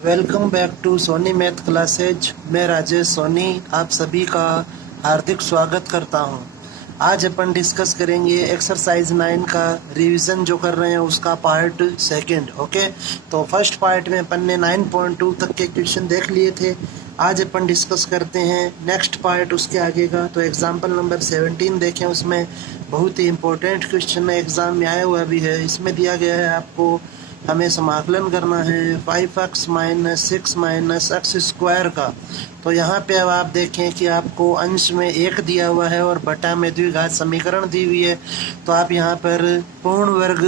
Welcome back to Soni math classes. मैं राजेश सोनी आप सभी का हार्दिक स्वागत करता हूं। आज अपन डिस्कस करेंगे एक्सरसाइज 9 का रिवीजन जो कर रहे हैं उसका पार्ट सेकंड। ओके, तो फर्स्ट पार्ट में अपन ने 9.2 तक के क्वेश्चन देख लिए थे। आज अपन डिस्कस करते हैं नेक्स्ट पार्ट उसके आगे का। तो एग्जाम्पल नंबर 17 देखें, उसमें बहुत ही इंपॉर्टेंट क्वेश्चन है, एग्जाम में आया हुआ भी है। इसमें दिया गया है आपको हमें समाकलन करना है 5x minus 6 minus x square का। तो यहाँ पे अब आप देखें कि आपको अंश में 1 दिया हुआ है और बटा में द्विघात समीकरण दी हुई है। तो आप यहाँ पर पूर्ण वर्ग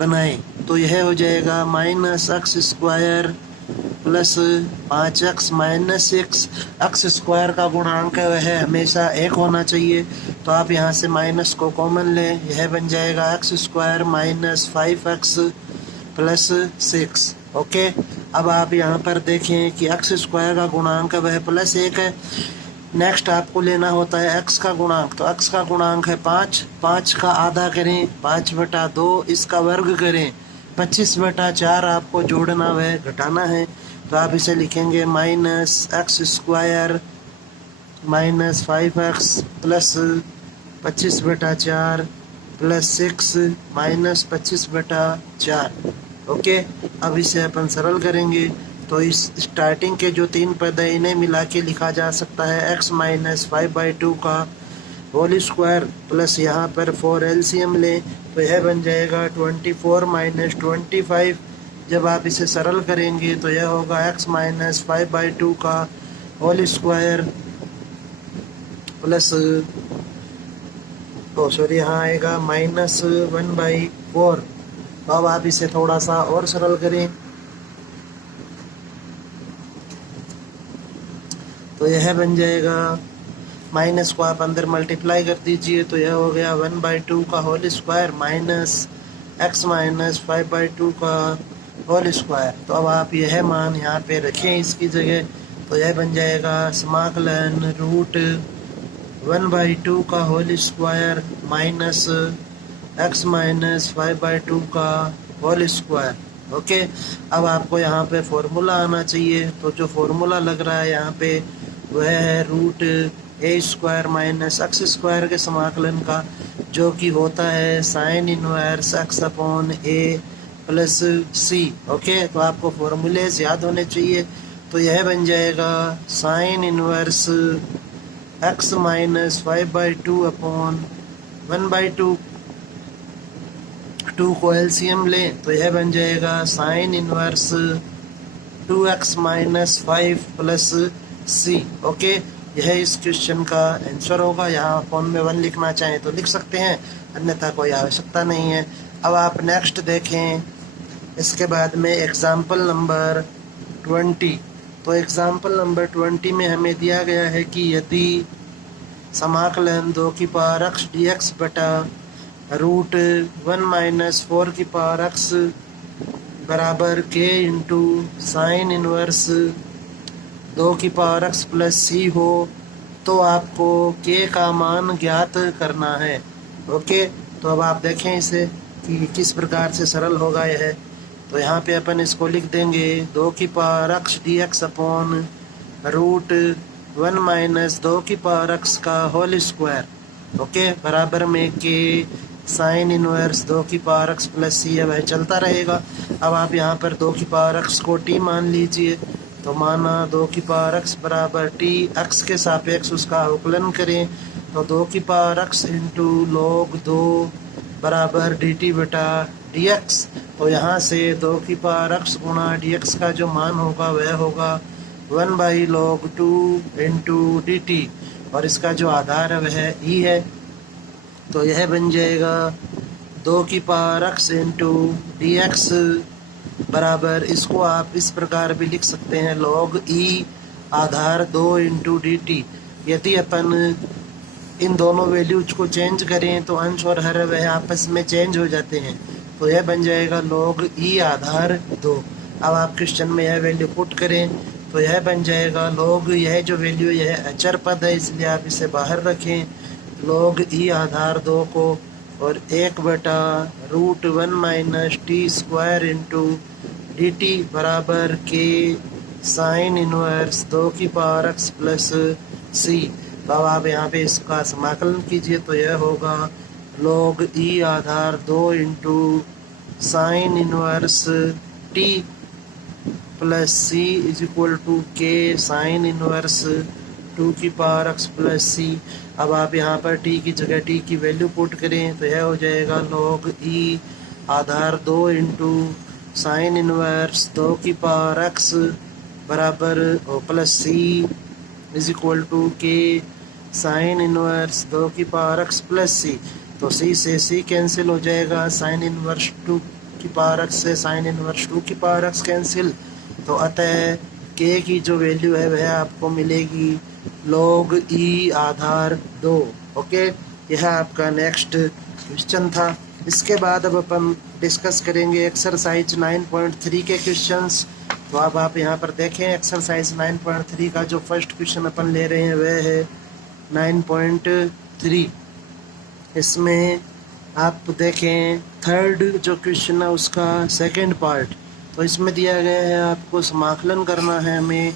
बनाएं तो यह हो जाएगा minus x square plus 5x minus 6। X square का गुणांक वह हमेशा 1 होना चाहिए। तो आप यहाँ से माइनस को कॉमन लें, यह बन जाएगा x square minus 5x plus 6। Okay, अब आप यहाँ पर देखें कि एक्स स्क्वायर का गुणांक वह प्लस 1 है। नेक्स्ट आपको लेना होता है एक्स का गुणांक। तो एक्स का गुणांक है 5, 5 का आधा करें 5/2, इसका वर्ग करें 25/4। आपको जोड़ना वह घटाना है। तो आप इसे लिखेंगे minus x square minus 5x plus 25/4 plus 6 minus 25/4। Okay, अब इसे अपन सरल करेंगे। तो इस स्टार्टिंग के जो 3 पद है इन्हें मिला के लिखा जा सकता है x माइनस 5/2 का होल स्क्वायर प्लस यहाँ पर 4 एलसीएम लें तो यह बन जाएगा 24 माइनस 25। जब आप इसे सरल करेंगे तो यह होगा x माइनस 5/2 का होल स्क्वायर प्लस यहाँ आएगा माइनस 1/4। तो अब आप इसे थोड़ा सा और सरल करें तो यह बन जाएगा, माइनस को आप अंदर मल्टीप्लाई कर दीजिए तो यह हो गया 1/2 का whole square minus x minus 5/2 का होल स्क्वायर। तो अब आप यह मान यहाँ पे रखें इसकी जगह। तो यह बन जाएगा समाकलन रूट 1/2 का whole square minus x minus 5/2 का होल स्क्वायर। ओके, अब आपको यहाँ पे फॉर्मूला आना चाहिए। तो जो फॉर्मूला लग रहा है यहाँ पे वह है रूट ए स्क्वायर माइनस एक्स स्क्वायर के समाकलन का, जो कि होता है sign inverse x upon a plus C. Okay, तो आपको फॉर्मूलेज याद होने चाहिए। तो यह बन जाएगा sine inverse x minus 5/2 upon 1/2। 2 को एलसीएम लें तो यह बन जाएगा sine inverse 2x minus 5 plus सी। ओके, यह इस क्वेश्चन का आंसर होगा। यहाँ फॉर्म में 1 लिखना चाहें तो लिख सकते हैं, अन्यथा कोई आवश्यकता नहीं है। अब आप नेक्स्ट देखें, इसके बाद में एग्जाम्पल नंबर 20। तो एग्जाम्पल नंबर 20 में हमें दिया गया है कि यदि समाकलन 2 की पावर x dx बटा रूट 1 माइनस 4 की पावर x बराबर k इंटू साइन इनवर्स 2 की पावर x प्लस सी हो तो आपको k का मान ज्ञात करना है। ओके, तो अब आप देखें इसे कि किस प्रकार से सरल होगा यह। तो यहाँ पे अपन इसको लिख देंगे 2 की power x dx upon root 1 minus 2 की पावर x का होल स्क्वायर। ओके, बराबर में के साइन इनवर्स 2 की पावर x प्लस सी है, वह चलता रहेगा। अब आप यहाँ पर 2 की पावर x को t मान लीजिए। तो माना 2 की पावर x बराबर t, x के सापेक्ष उसका अवकलन करें तो 2 की पावर x इंटू log 2 बराबर dt बटा dx। तो यहाँ से 2 की पावर x गुणा dx का जो मान होगा वह होगा 1/log 2 इंटू dt, और इसका जो आधार है वह e है। तो यह बन जाएगा 2 की पावर x इंटू dx बराबर, इसको आप इस प्रकार भी लिख सकते हैं log e आधार 2 इंटू dt। यदि अपन इन दोनों वैल्यूज को चेंज करें तो अंश और हर वह आपस में चेंज हो जाते हैं। तो यह बन जाएगा log e आधार 2। अब आप क्वेश्चन में यह वैल्यू पुट करें तो यह बन जाएगा log, यह जो वैल्यू यह अचर पद है इसलिए आप इसे बाहर रखें, log e आधार 2 को, और 1/√1 minus t square into d T बराबर के साइन इनवर्स 2 की पावर एक्स प्लस सी। तो अब आप यहाँ पे इसका समाकलन कीजिए तो यह होगा log ई आधार 2 into sine inverse t plus c is equal to के साइन इनवर्स 2 की पावर एक्स प्लस सी। अब आप यहाँ पर टी की जगह टी की वैल्यू पुट करें तो यह हो जाएगा log ई आधार 2 इंटू साइन इनवर्स 2 की पावर एक्स बराबर plus c is equal to के साइन इनवर्स 2 की पावर एक्स प्लस सी। तो सी से सी कैंसिल हो जाएगा, साइन इनवर्स 2 की पावर एक्स से साइन इनवर्स 2 की पावर एक्स कैंसिल। तो अतः के की जो वैल्यू है वह आपको मिलेगी log ई आधार 2। ओके, यह आपका नेक्स्ट क्वेश्चन था। इसके बाद अब अपन डिस्कस करेंगे एक्सरसाइज 9.3 के क्वेश्चंस। तो अब आप यहाँ पर देखें एक्सरसाइज 9.3 का जो फर्स्ट क्वेश्चन अपन ले रहे हैं वह है 9.3। इसमें आप देखें थर्ड जो क्वेश्चन है उसका सेकंड पार्ट। तो इसमें दिया गया है आपको समाकलन करना है हमें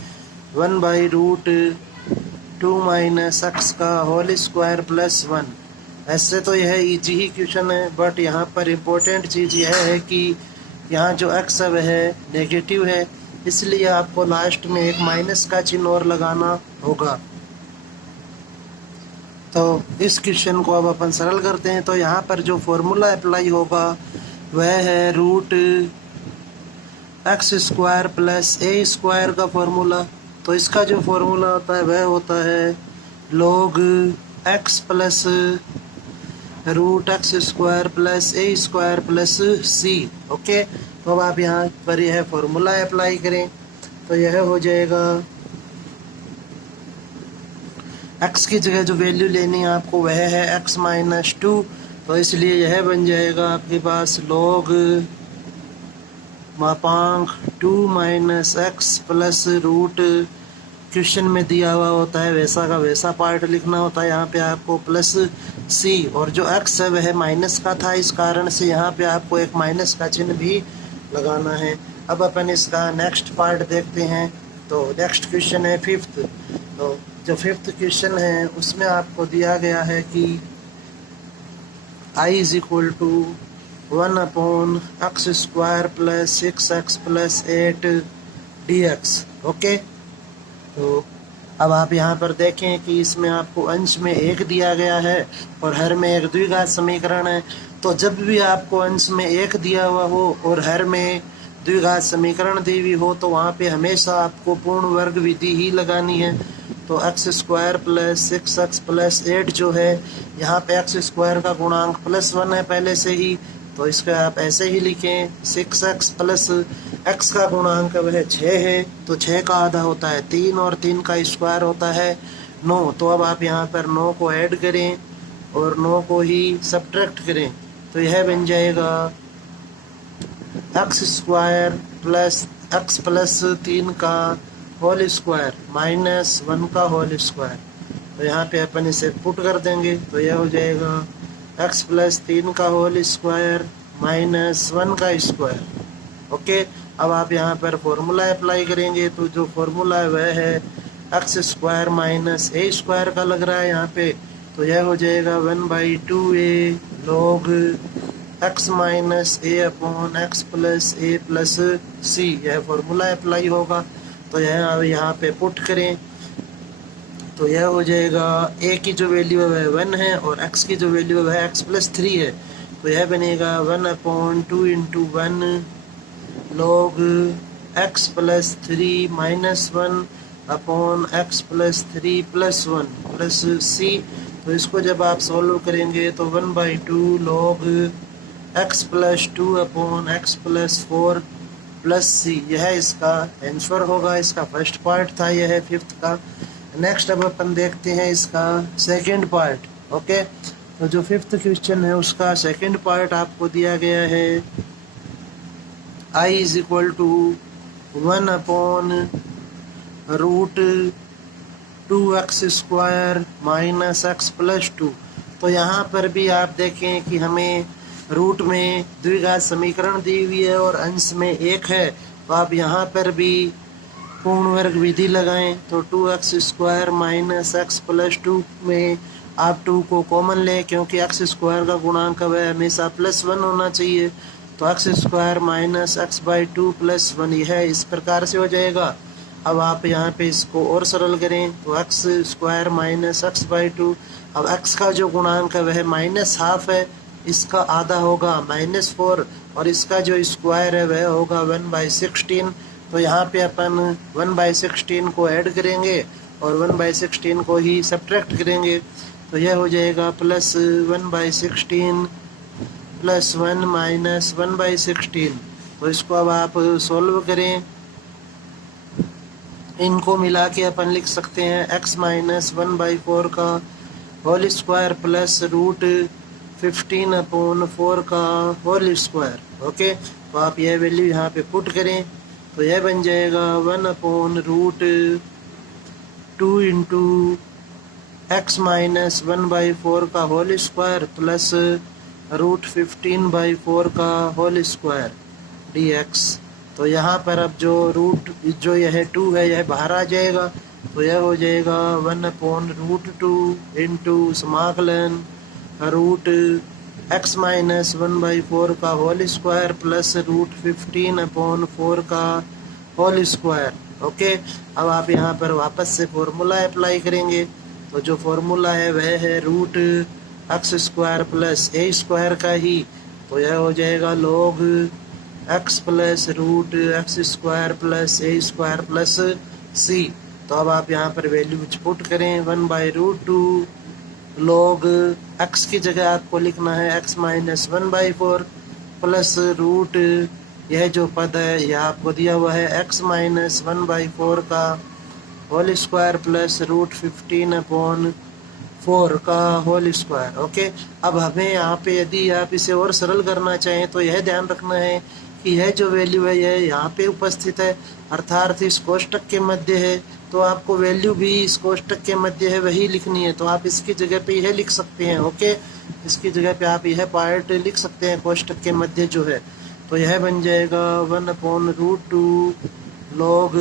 1/√2 माइनस एक्स का होल स्क्वायर प्लस 1। ऐसे तो यह इजी ही क्वेश्चन है, बट यहाँ पर इम्पोर्टेंट चीज़ यह है कि यहाँ जो एक्स है वह नेगेटिव है, इसलिए आपको लास्ट में एक माइनस का चिन्ह और लगाना होगा। तो इस क्वेश्चन को अब अपन सरल करते हैं। तो यहाँ पर जो फॉर्मूला अप्लाई होगा वह है √x² प्लस ए स्क्वायर का फॉर्मूला। तो इसका जो फॉर्मूला होता है वह होता है log x plus √x² plus a square plus C. Okay, तो अब आप यहाँ पर यह फॉर्मूला अप्लाई करें तो यह हो जाएगा x की जगह जो वैल्यू लेनी है आपको वह है x माइनस 2। तो इसलिए यह बन जाएगा आपके पास log मापांक 2 minus x plus root. Question में दिया हुआ होता है वैसा का वैसा पार्ट लिखना होता है। यहाँ पे आपको प्लस सी और जो एक्स है वह माइनस का था, इस कारण से यहाँ पे आपको एक माइनस का चिन्ह भी लगाना है। अब अपन इसका नेक्स्ट पार्ट देखते हैं। तो नेक्स्ट क्वेश्चन है फिफ्थ। तो जो फिफ्थ क्वेश्चन है उसमें आपको दिया गया है कि I is equal to 1/x² plus 6x plus 8 dx। Okay, तो अब आप यहाँ पर देखें कि इसमें आपको अंश में 1 दिया गया है और हर में एक द्विघात समीकरण है। तो जब भी आपको अंश में 1 दिया हुआ हो और हर में द्विघात समीकरण दी हुई हो तो वहाँ पे हमेशा आपको पूर्ण वर्ग विधि ही लगानी है। तो x² प्लस 6x प्लस 8 जो है यहाँ पे x² का गुणांक +1 है पहले से ही, तो इसका आप ऐसे ही लिखें 6x प्लस x का गुणांक वह 6 है। तो 6 का आधा होता है 3 और 3 का स्क्वायर होता है 9। तो अब आप यहाँ पर 9 को ऐड करें और 9 को ही सब्ट्रैक्ट करें तो यह बन जाएगा x² प्लस x प्लस 3 का होल स्क्वायर माइनस 1 का होल स्क्वायर। तो यहाँ पे अपन इसे पुट कर देंगे तो यह हो जाएगा x प्लस 3 का होल स्क्वायर माइनस 1 का स्क्वायर। ओके, अब आप यहाँ पर फॉर्मूला अप्लाई करेंगे तो जो फॉर्मूला है वह है x² माइनस ए स्क्वायर का लग रहा है यहाँ पे। तो यह हो जाएगा 1/2a log x माइनस ए अपॉन एक्स प्लस ए प्लस सी। यह फॉर्मूला अप्लाई होगा तो यह अब यहाँ पे पुट करें तो यह हो जाएगा a की जो वैल्यू है वह 1 है और x की जो वैल्यू है वह x प्लस 3 है। तो यह बनेगा 1/2 into 1 log x plus 3 minus 1 upon x plus 3 plus 1 plus C. तो इसको जब आप सॉल्व करेंगे तो 1/2 log x plus 2 upon x plus 4 plus C. यह इसका आंसर होगा। इसका फर्स्ट पार्ट था यह फिफ्थ का। नेक्स्ट अब अपन देखते हैं इसका सेकंड पार्ट। ओके, तो जो फिफ्थ क्वेश्चन है उसका सेकंड पार्ट आपको दिया गया है I is equal to 1/√2x² minus x plus 2। तो यहाँ पर भी आप देखें कि हमें रूट में द्विघात समीकरण दी हुई है और अंश में 1 है। तो आप यहाँ पर भी पूर्ण वर्ग विधि लगाएं तो 2x² माइनस एक्स प्लस 2 में आप 2 को कॉमन लें, क्योंकि x² का गुणांक वह हमेशा +1 होना चाहिए। तो x² माइनस x/2 +1 यह इस प्रकार से हो जाएगा। अब आप यहाँ पे इसको और सरल करें तो x² माइनस x/2, अब x का जो गुणांक है वह -½ है, इसका आधा होगा -4 और इसका जो स्क्वायर है वह होगा 1/16। तो यहाँ पे अपन 1/16 को ऐड करेंगे और 1/16 को ही सब्ट्रैक्ट करेंगे, तो यह हो जाएगा +1/16 +1 माइनस 1/16। तो इसको अब आप सॉल्व करें, इनको मिला के अपन लिख सकते हैं x माइनस 1/4 का होल स्क्वायर प्लस √15/4 का होल स्क्वायर। ओके, तो आप यह वैल्यू यहाँ पे पुट करें तो यह बन जाएगा 1/√2 इंटू x माइनस 1/4 का होल स्क्वायर प्लस √15/4 का होल स्क्वायर dx। तो यहाँ पर अब जो यह 2 है यह बाहर आ जाएगा, तो यह हो जाएगा 1/√2 इंटू समाकलन x माइनस 1/4 का होल स्क्वायर प्लस √15/4 का होल स्क्वायर। ओके, अब आप यहाँ पर वापस से फॉर्मूला अप्लाई करेंगे, तो जो फॉर्मूला है वह है √x² प्लस a² का ही, तो यह हो जाएगा log x plus √x² plus a² plus c। तो अब आप यहाँ पर वैल्यूज पुट करें 1/√2 log x की जगह आपको लिखना है x माइनस 1/4 प्लस रूट यह जो पद है यह आपको दिया हुआ है x माइनस 1/4 का होल स्क्वायर प्लस √15/4 का होल स्क्वायर। ओके, अब हमें यहाँ पे यदि आप इसे और सरल करना चाहें तो यह ध्यान रखना है कि यह जो वैल्यू है यह यहाँ पे उपस्थित है, अर्थात इस कोष्टक के मध्य है, तो आपको वैल्यू भी इस कोष्टक के मध्य है वही लिखनी है। तो आप इसकी जगह पे यह लिख सकते हैं। ओके, इसकी जगह पे आप यह पार्ट लिख सकते हैं कोष्टक के मध्य जो है, तो यह बन जाएगा 1/√2 log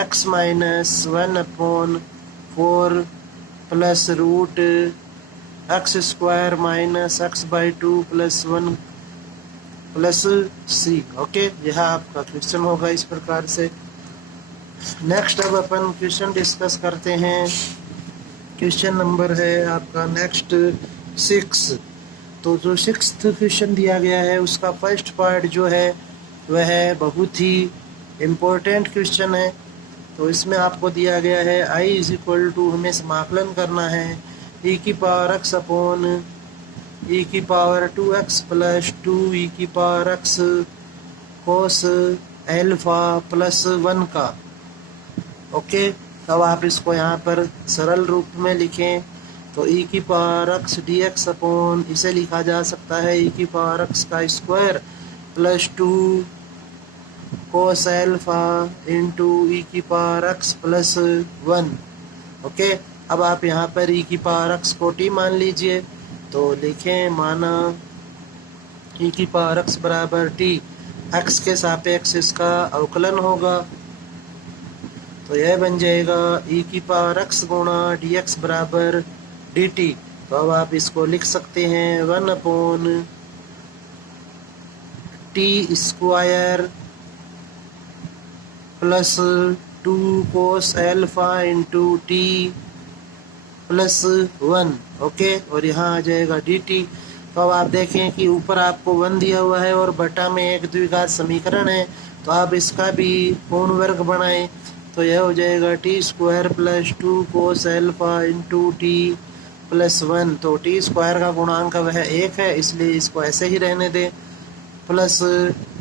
x minus 1/4 plus √x² minus x/2 plus 1 plus c। Okay, यह आपका क्वेश्चन होगा इस प्रकार से। नेक्स्ट अब अपन क्वेश्चन डिस्कस करते हैं। क्वेश्चन नंबर है आपका नेक्स्ट 6। तो जो 6th क्वेश्चन दिया गया है उसका फर्स्ट पार्ट जो है वह बहुत ही इम्पोर्टेंट क्वेश्चन है। तो इसमें आपको दिया गया है i = हमें समाकलन करना है e⁻x upon e⁻2x plus 2e⁻x cos alpha plus 1 का। ओके, अब आप इसको यहाँ पर सरल रूप में लिखें तो e⁻x dx अपॉन इसे लिखा जा सकता है e⁻x का square plus 2 cos alpha into e⁻x plus 1। Okay, अब आप यहाँ पर e⁻x को t मान लीजिए, तो लिखें माना e⁻x बराबर t, x के सापेक्ष इसका अवकलन होगा, तो यह बन जाएगा e⁻x गुणा dx बराबर dt। तो अब आप इसको लिख सकते हैं 1/t² plus 2 cos alpha into t plus 1। Okay, और यहाँ आ जाएगा dt। तो अब आप देखें कि ऊपर आपको 1 दिया हुआ है और बटा में एक द्विघात समीकरण है, तो आप इसका भी पूर्ण वर्ग बनाएं, तो यह हो जाएगा t² plus 2 cos alpha into t plus 1। तो t² का गुणांक वह 1 है, इसलिए इसको ऐसे ही रहने दें, प्लस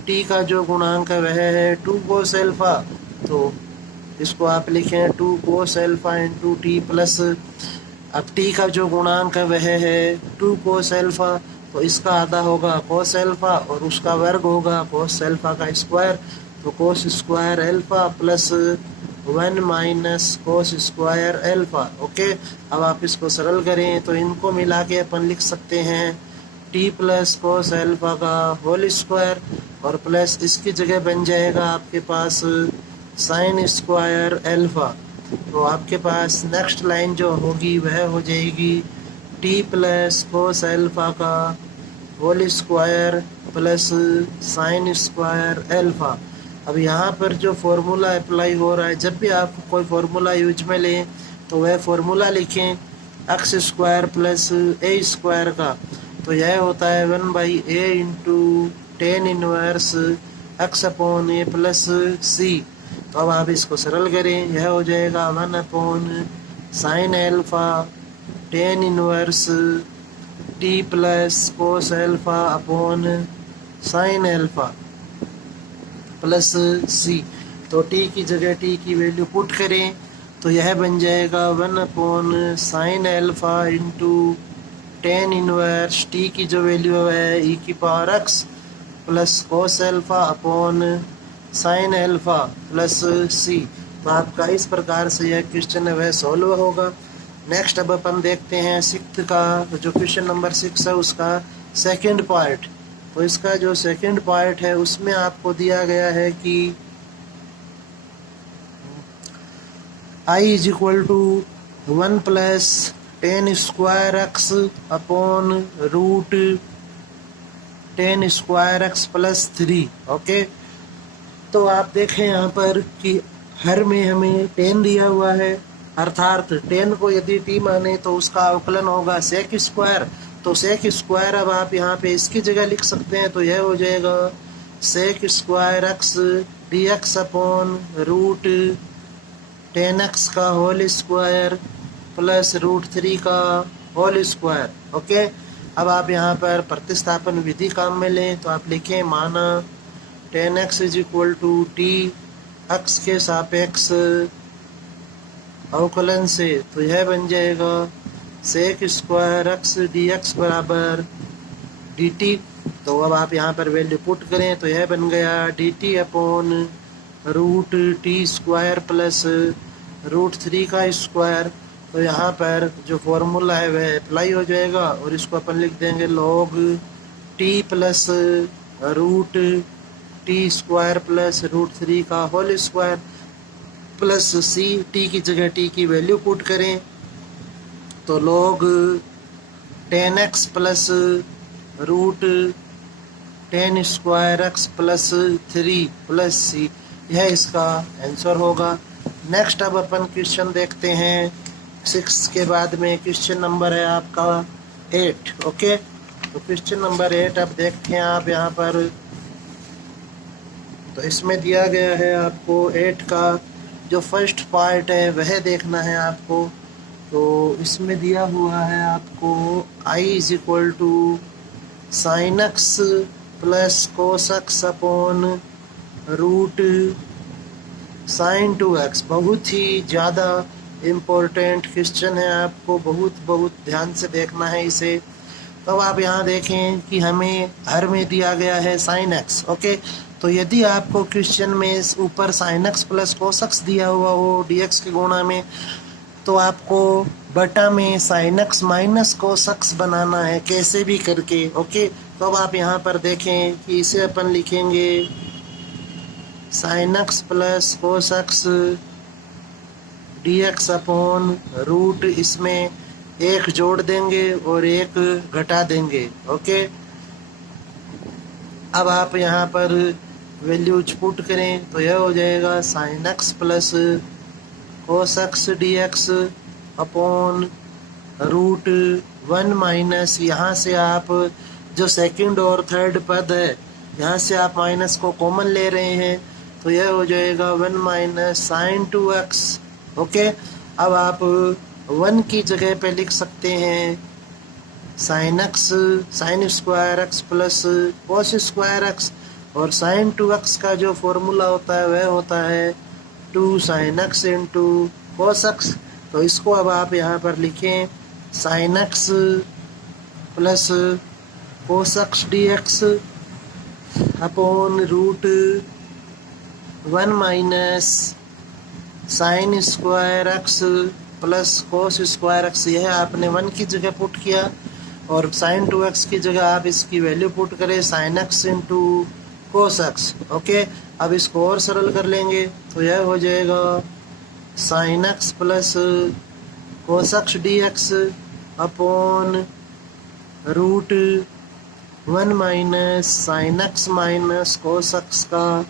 t का जो गुणांक वह है 2 cos अल्फा, तो इसको आप लिखें 2 cos alpha into t plus, अब t का जो गुणांक वह है 2 cos अल्फा, तो इसका आधा होगा cos अल्फा और उसका वर्ग होगा cos अल्फा का स्क्वायर, तो cos square alpha plus 1 minus cos square alpha. Okay, अब आप इसको सरल करें तो इनको मिला के अपन लिख सकते हैं t प्लस cos अल्फा का होल स्क्वायर और प्लस इसकी जगह बन जाएगा आपके पास साइन स्क्वायर अल्फा। तो आपके पास नेक्स्ट लाइन जो होगी वह हो जाएगी टी प्लस कोस अल्फा का whole square plus sine square alpha. अब यहाँ पर जो फॉर्मूला अप्लाई हो रहा है, जब भी आप कोई फार्मूला यूज में लें तो वह फार्मूला लिखें x square plus a square का। तो यह होता है 1/a into tan inverse x upon a plus C. तो अब आप इसको सरल करें, यह हो जाएगा 1 upon sine alpha tan inverse t plus cos alpha upon sine alpha plus C. तो टी की जगह टी की वैल्यू पुट करें तो यह बन जाएगा 1 upon sine alpha into tan inverse t की जो वैल्यू है ई की power x plus cos alpha upon sine alpha plus C. तो आपका इस प्रकार से यह क्वेश्चन है वह सॉल्व होगा। नेक्स्ट अब अपन देखते हैं सिक्स्थ का, जो क्वेश्चन नंबर 6 है उसका सेकंड पार्ट। तो इसका जो सेकंड पार्ट है उसमें आपको दिया गया है कि i is equal to 1 plus ten square x upon root ten square x plus 3। Okay, तो आप देखें यहाँ पर कि हर में हमें 10 दिया हुआ है, अर्थात 10 को यदि t माने तो उसका अवकलन होगा सेक स्क्वायर। तो सेक स्क्वायर अब आप यहाँ पे इसकी जगह लिख सकते हैं, तो यह हो जाएगा sec square x d x upon root 10x का होल स्क्वायर प्लस रूट 3 का होल स्क्वायर। ओके, अब आप यहाँ पर प्रतिस्थापन विधि काम में लें तो आप लिखें माना 10x is equal to t x के सापेक्ष अवकलन से, तो यह बन जाएगा sec square x d x बराबर डी टी। तो अब आप यहाँ पर वैल्यू पुट करें तो यह बन गया d t upon root t square plus root 3 का स्क्वायर। तो यहाँ पर जो फॉर्मूला है वह अप्लाई हो जाएगा और इसको अपन लिख देंगे log t plus root t square plus root 3 का whole square plus C. T की जगह टी की वैल्यू पुट करें तो लॉग 10x प्लस root 10 square x plus 3 plus C, यह इसका आंसर होगा। नेक्स्ट अब अपन क्वेश्चन देखते हैं 6 के बाद में क्वेश्चन नंबर है आपका 8। ओके, तो क्वेश्चन नंबर 8 अब देखते हैं आप यहाँ पर। तो इसमें दिया गया है आपको 8 का जो फर्स्ट पार्ट है वह देखना है आपको। तो इसमें दिया हुआ है आपको i is equal to sine x plus cos x upon root sine 2x। बहुत ही ज़्यादा इम्पोर्टेंट क्वेश्चन है, आपको बहुत ध्यान से देखना है इसे। तो अब आप यहाँ देखें कि हमें हर में दिया गया है साइन एक्स। ओके, तो यदि आपको क्वेश्चन में ऊपर sign x plus cos x दिया हुआ हो डी एक्स के गुणा में, तो आपको बटा में sine x minus cos x बनाना है कैसे भी करके। ओके, तो अब आप यहाँ पर देखें कि इसे अपन लिखेंगे sine x plus cos x d x upon root, इसमें एक जोड़ देंगे और एक घटा देंगे। ओके, अब आप यहाँ पर वैल्यूज पुट करें तो यह हो जाएगा sine x plus cos x d x upon root 1 minus, यहाँ से आप जो सेकंड और थर्ड पद है यहाँ से आप माइनस को कॉमन ले रहे हैं, तो यह हो जाएगा 1 माइनस साइन 2x। ओके, अब आप 1 की जगह पे लिख सकते हैं sine x sign square x plus cos square x, और साइन 2x का जो फॉर्मूला होता है वह होता है 2 sine x into cos x. तो इसको अब आप यहाँ पर लिखें sine x plus cos x d x upon root 1 minus sine square x plus cos square x. यह आपने 1 की जगह पुट किया और साइन 2x की जगह आप इसकी वैल्यू पुट करें sign x into cos x. Okay, अब इसको और सरल कर लेंगे तो यह हो जाएगा sine x plus cos x d x upon root 1 minus sine x minus cos x का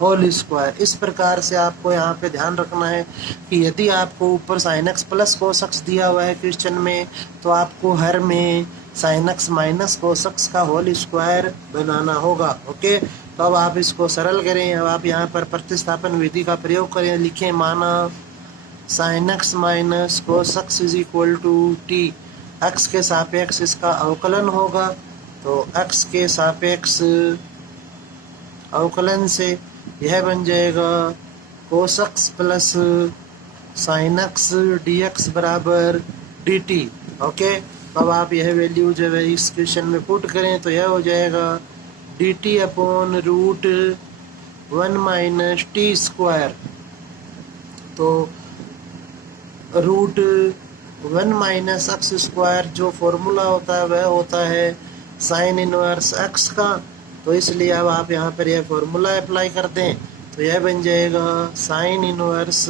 होल स्क्वायर। इस प्रकार से आपको यहाँ पे ध्यान रखना है कि यदि आपको ऊपर sign x plus cos x दिया हुआ है क्वेश्चन में, तो आपको हर में sine x minus cos x का होल स्क्वायर बनाना होगा। ओके, तो अब आप इसको सरल करें। अब आप यहाँ पर प्रतिस्थापन विधि का प्रयोग करें, लिखें माना sine x minus cos x is equal to t. X के सापेक्ष इसका अवकलन होगा, तो एक्स के सापेक्ष अवकलन से यह बन जाएगा कोस x plus sine x d x बराबर डी टी। ओके, अब आप यह वैल्यू जो है इस क्वेश्चन में पुट करें तो यह हो जाएगा d t upon root 1 minus t square. तो रूट 1 माइनस एक्स स्क्वायर जो फॉर्मूला होता है वह होता है साइन इनवर्स एक्स का, तो इसलिए अब आप यहाँ पर यह फॉर्मूला अप्लाई कर दें तो यह बन जाएगा sine inverse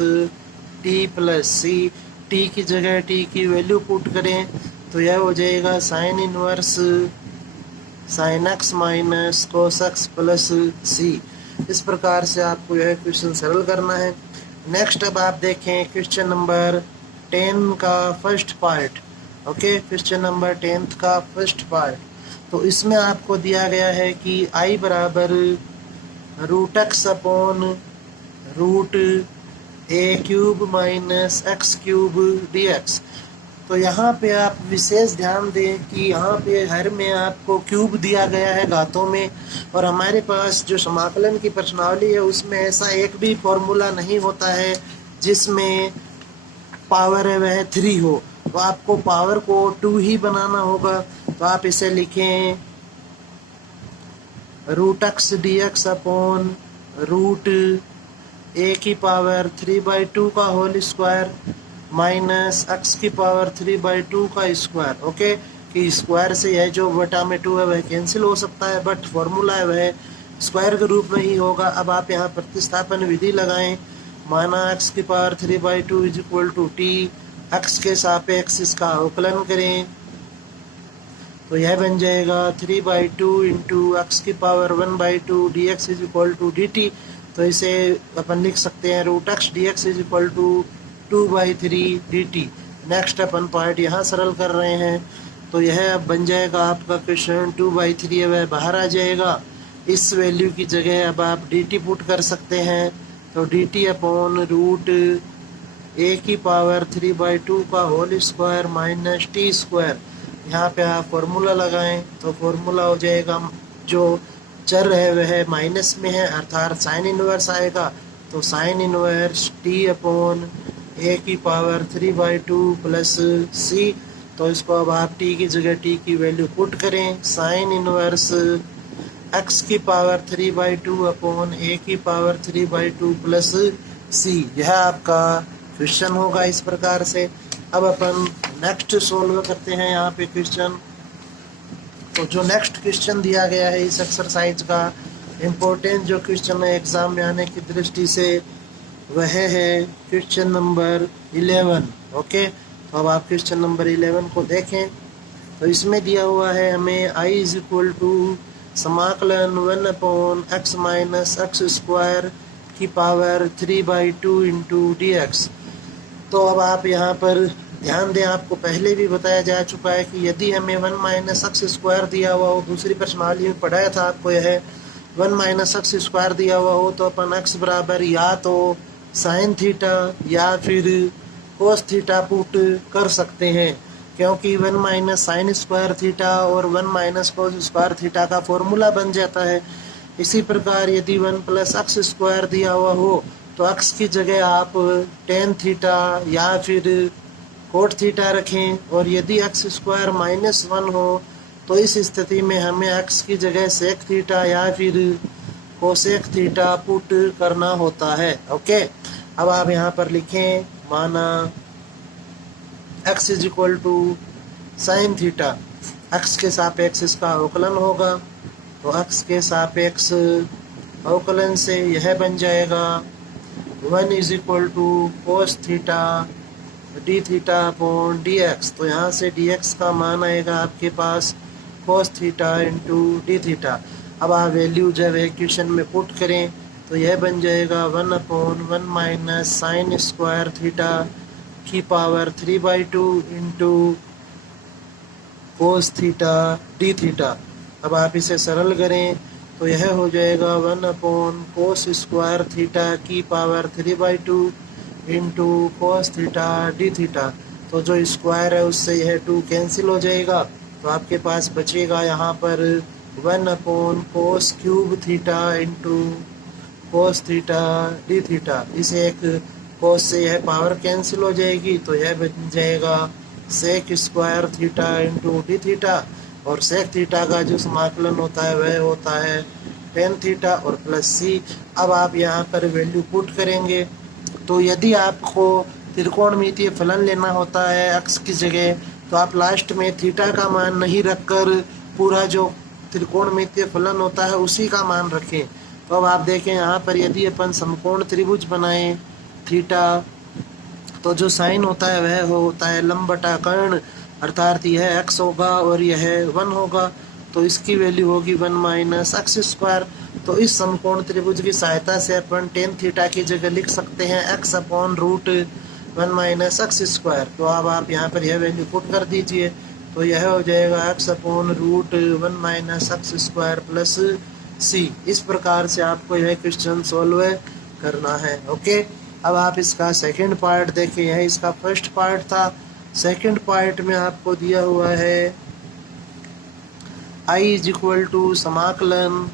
t plus C. T की जगह टी की वैल्यू पुट करें तो यह हो जाएगा sine inverse sine x minus cos x plus C. इस प्रकार से आपको यह क्वेश्चन सरल करना है। नेक्स्ट अब आप देखें क्वेश्चन नंबर 10 का first part. Okay, question number 10 का फर्स्ट पार्ट, तो इसमें आपको दिया गया है कि आई बराबर root x upon root a cube minus x cube d x. तो यहाँ पे आप विशेष ध्यान दें कि यहाँ पे हर में आपको क्यूब दिया गया है घातों में, और हमारे पास जो समाकलन की प्रश्नावली है उसमें ऐसा एक भी फॉर्मूला नहीं होता है जिसमें पावर है वह 3 हो, तो आपको पावर को 2 ही बनाना होगा। तो आप इसे लिखें root x d x upon root a की पावर 3/2 का होल स्क्वायर माइनस एक्स की पावर 3/2 का स्क्वायर। ओके, कि स्क्वायर से यह जो बटा में 2 है वह कैंसिल हो सकता है, बट फॉर्मूला है वह स्क्वायर के रूप में ही होगा। अब आप यहाँ प्रतिस्थापन विधि लगाएं, माना एक्स की power 3/2 is equal to t, x के सापेक्ष इसका अवकलन करें तो यह बन जाएगा 3/2 इंटू एक्स की power 1/2 d x is equal to d t. तो इसे अपन लिख सकते हैं root x d x is equal to 2/3 d t. Next अपन पार्ट यहाँ सरल कर रहे हैं, तो यह अब बन जाएगा आपका क्वेश्चन 2/3 है वह बाहर आ जाएगा। इस वैल्यू की जगह अब आप डी टी पुट कर सकते हैं, तो d t upon root a की पावर 3/2 का whole square minus t square. यहाँ पे आप फॉर्मूला लगाएं तो फॉर्मूला हो जाएगा, जो चर है वह माइनस में है अर्थात साइन इनवर्स आएगा, तो sign inverse T upon a की पावर 3/2 प्लस सी। तो इसको अब आप टी की जगह टी की वैल्यू पुट करें, साइन इनवर्स एक्स की पावर 3/2 अपॉन ए की पावर 3/2 प्लस सी। यह आपका क्वेश्चन होगा इस प्रकार से। अब अपन नेक्स्ट सोल्व करते हैं यहाँ पे क्वेश्चन। तो जो नेक्स्ट क्वेश्चन दिया गया है इस एक्सरसाइज का इम्पोर्टेंट जो क्वेश्चन है एग्जाम में आने की दृष्टि से वह है क्वेश्चन नंबर 11। ओके, तो अब आप क्वेश्चन नंबर 11 को देखें तो इसमें दिया हुआ है हमें i इज इक्वल टू समाकलन 1 upon x minus x square की पावर 3/2 इंटू डी एक्स। तो अब आप यहाँ पर ध्यान दें, आपको पहले भी बताया जा चुका है कि यदि हमें 1 माइनस एक्स स्क्वायर दिया हुआ हो, दूसरी प्रश्नावली में पढ़ाया था आपको, यह 1 माइनस एक्स स्क्वायर दिया हुआ हो तो अपन एक्स बराबर या तो साइन थीटा या फिर कोस थीटा पुट कर सकते हैं, क्योंकि 1 माइनस साइन स्क्वायर थीटा और 1 माइनस कोस स्क्वायर थीटा का फॉर्मूला बन जाता है। इसी प्रकार यदि 1 प्लस एक्स स्क्वायर दिया हुआ हो तो एक्स की जगह आप टेन थीटा या फिर कोट थीटा रखें, और यदि एक्स स्क्वायर -1 हो तो इस स्थिति में हमें एक्स की जगह सेक थीटा या फिर कोसेक थीटा पुट करना होता है। ओके, अब आप यहाँ पर लिखें माना x is equal to sine theta, x के सापेक्ष इसका अवकलन होगा, तो x के सापेक्ष अवकलन से यह बन जाएगा 1 is equal to cos theta d theta upon d x. तो यहाँ से डी एक्स का मान आएगा आपके पास cos theta into d theta. अब आप वैल्यू जब इक्वेशन में पुट करें तो यह बन जाएगा 1 upon 1 minus sine square theta की power 3/2 into cos theta d theta. अब आप इसे सरल करें तो यह हो जाएगा 1 अपॉन कोस स्क्वायर थीटा की power 3/2 into cos theta d theta. तो जो स्क्वायर है उससे यह 2 कैंसिल हो जाएगा, तो आपके पास बचेगा यहाँ पर 1 upon cos cube theta into cos theta d theta. इस एक कोस से यह पावर कैंसिल हो जाएगी, तो यह बन जाएगा sec square theta into d theta. और सेक थीटा का जो समाकलन होता है वह होता है टेन थीटा और प्लस सी। अब आप यहाँ पर वैल्यू पुट करेंगे तो यदि आपको त्रिकोणमितीय फलन लेना होता है एक्स की जगह, तो आप लास्ट में थीटा का मान नहीं रखकर पूरा जो त्रिकोणमितीय फलन होता है उसी का मान रखें। तो अब आप देखें यहाँ पर यदि अपन समकोण त्रिभुज बनाएं थीटा, तो जो साइन होता है वह होता है लंब बटा कर्ण, अर्थात यह x होगा और यह 1 होगा, तो इसकी वैल्यू होगी 1 माइनस एक्स स्क्वायर। तो इस समकोण त्रिभुज की सहायता से अपन टेन थीटा की जगह लिख सकते हैं x upon root 1 minus x square. तो अब आप यहाँ पर यह वैल्यू पुट कर दीजिए, तो यह हो जाएगा x upon root 1 minus x square plus C. इस प्रकार से आपको यह क्वेश्चन सॉल्व करना है। ओके, अब आप इसका सेकंड पार्ट देखें, यह इसका फर्स्ट पार्ट था। सेकंड पार्ट में आपको दिया हुआ है i इज इक्वल टू समाकलन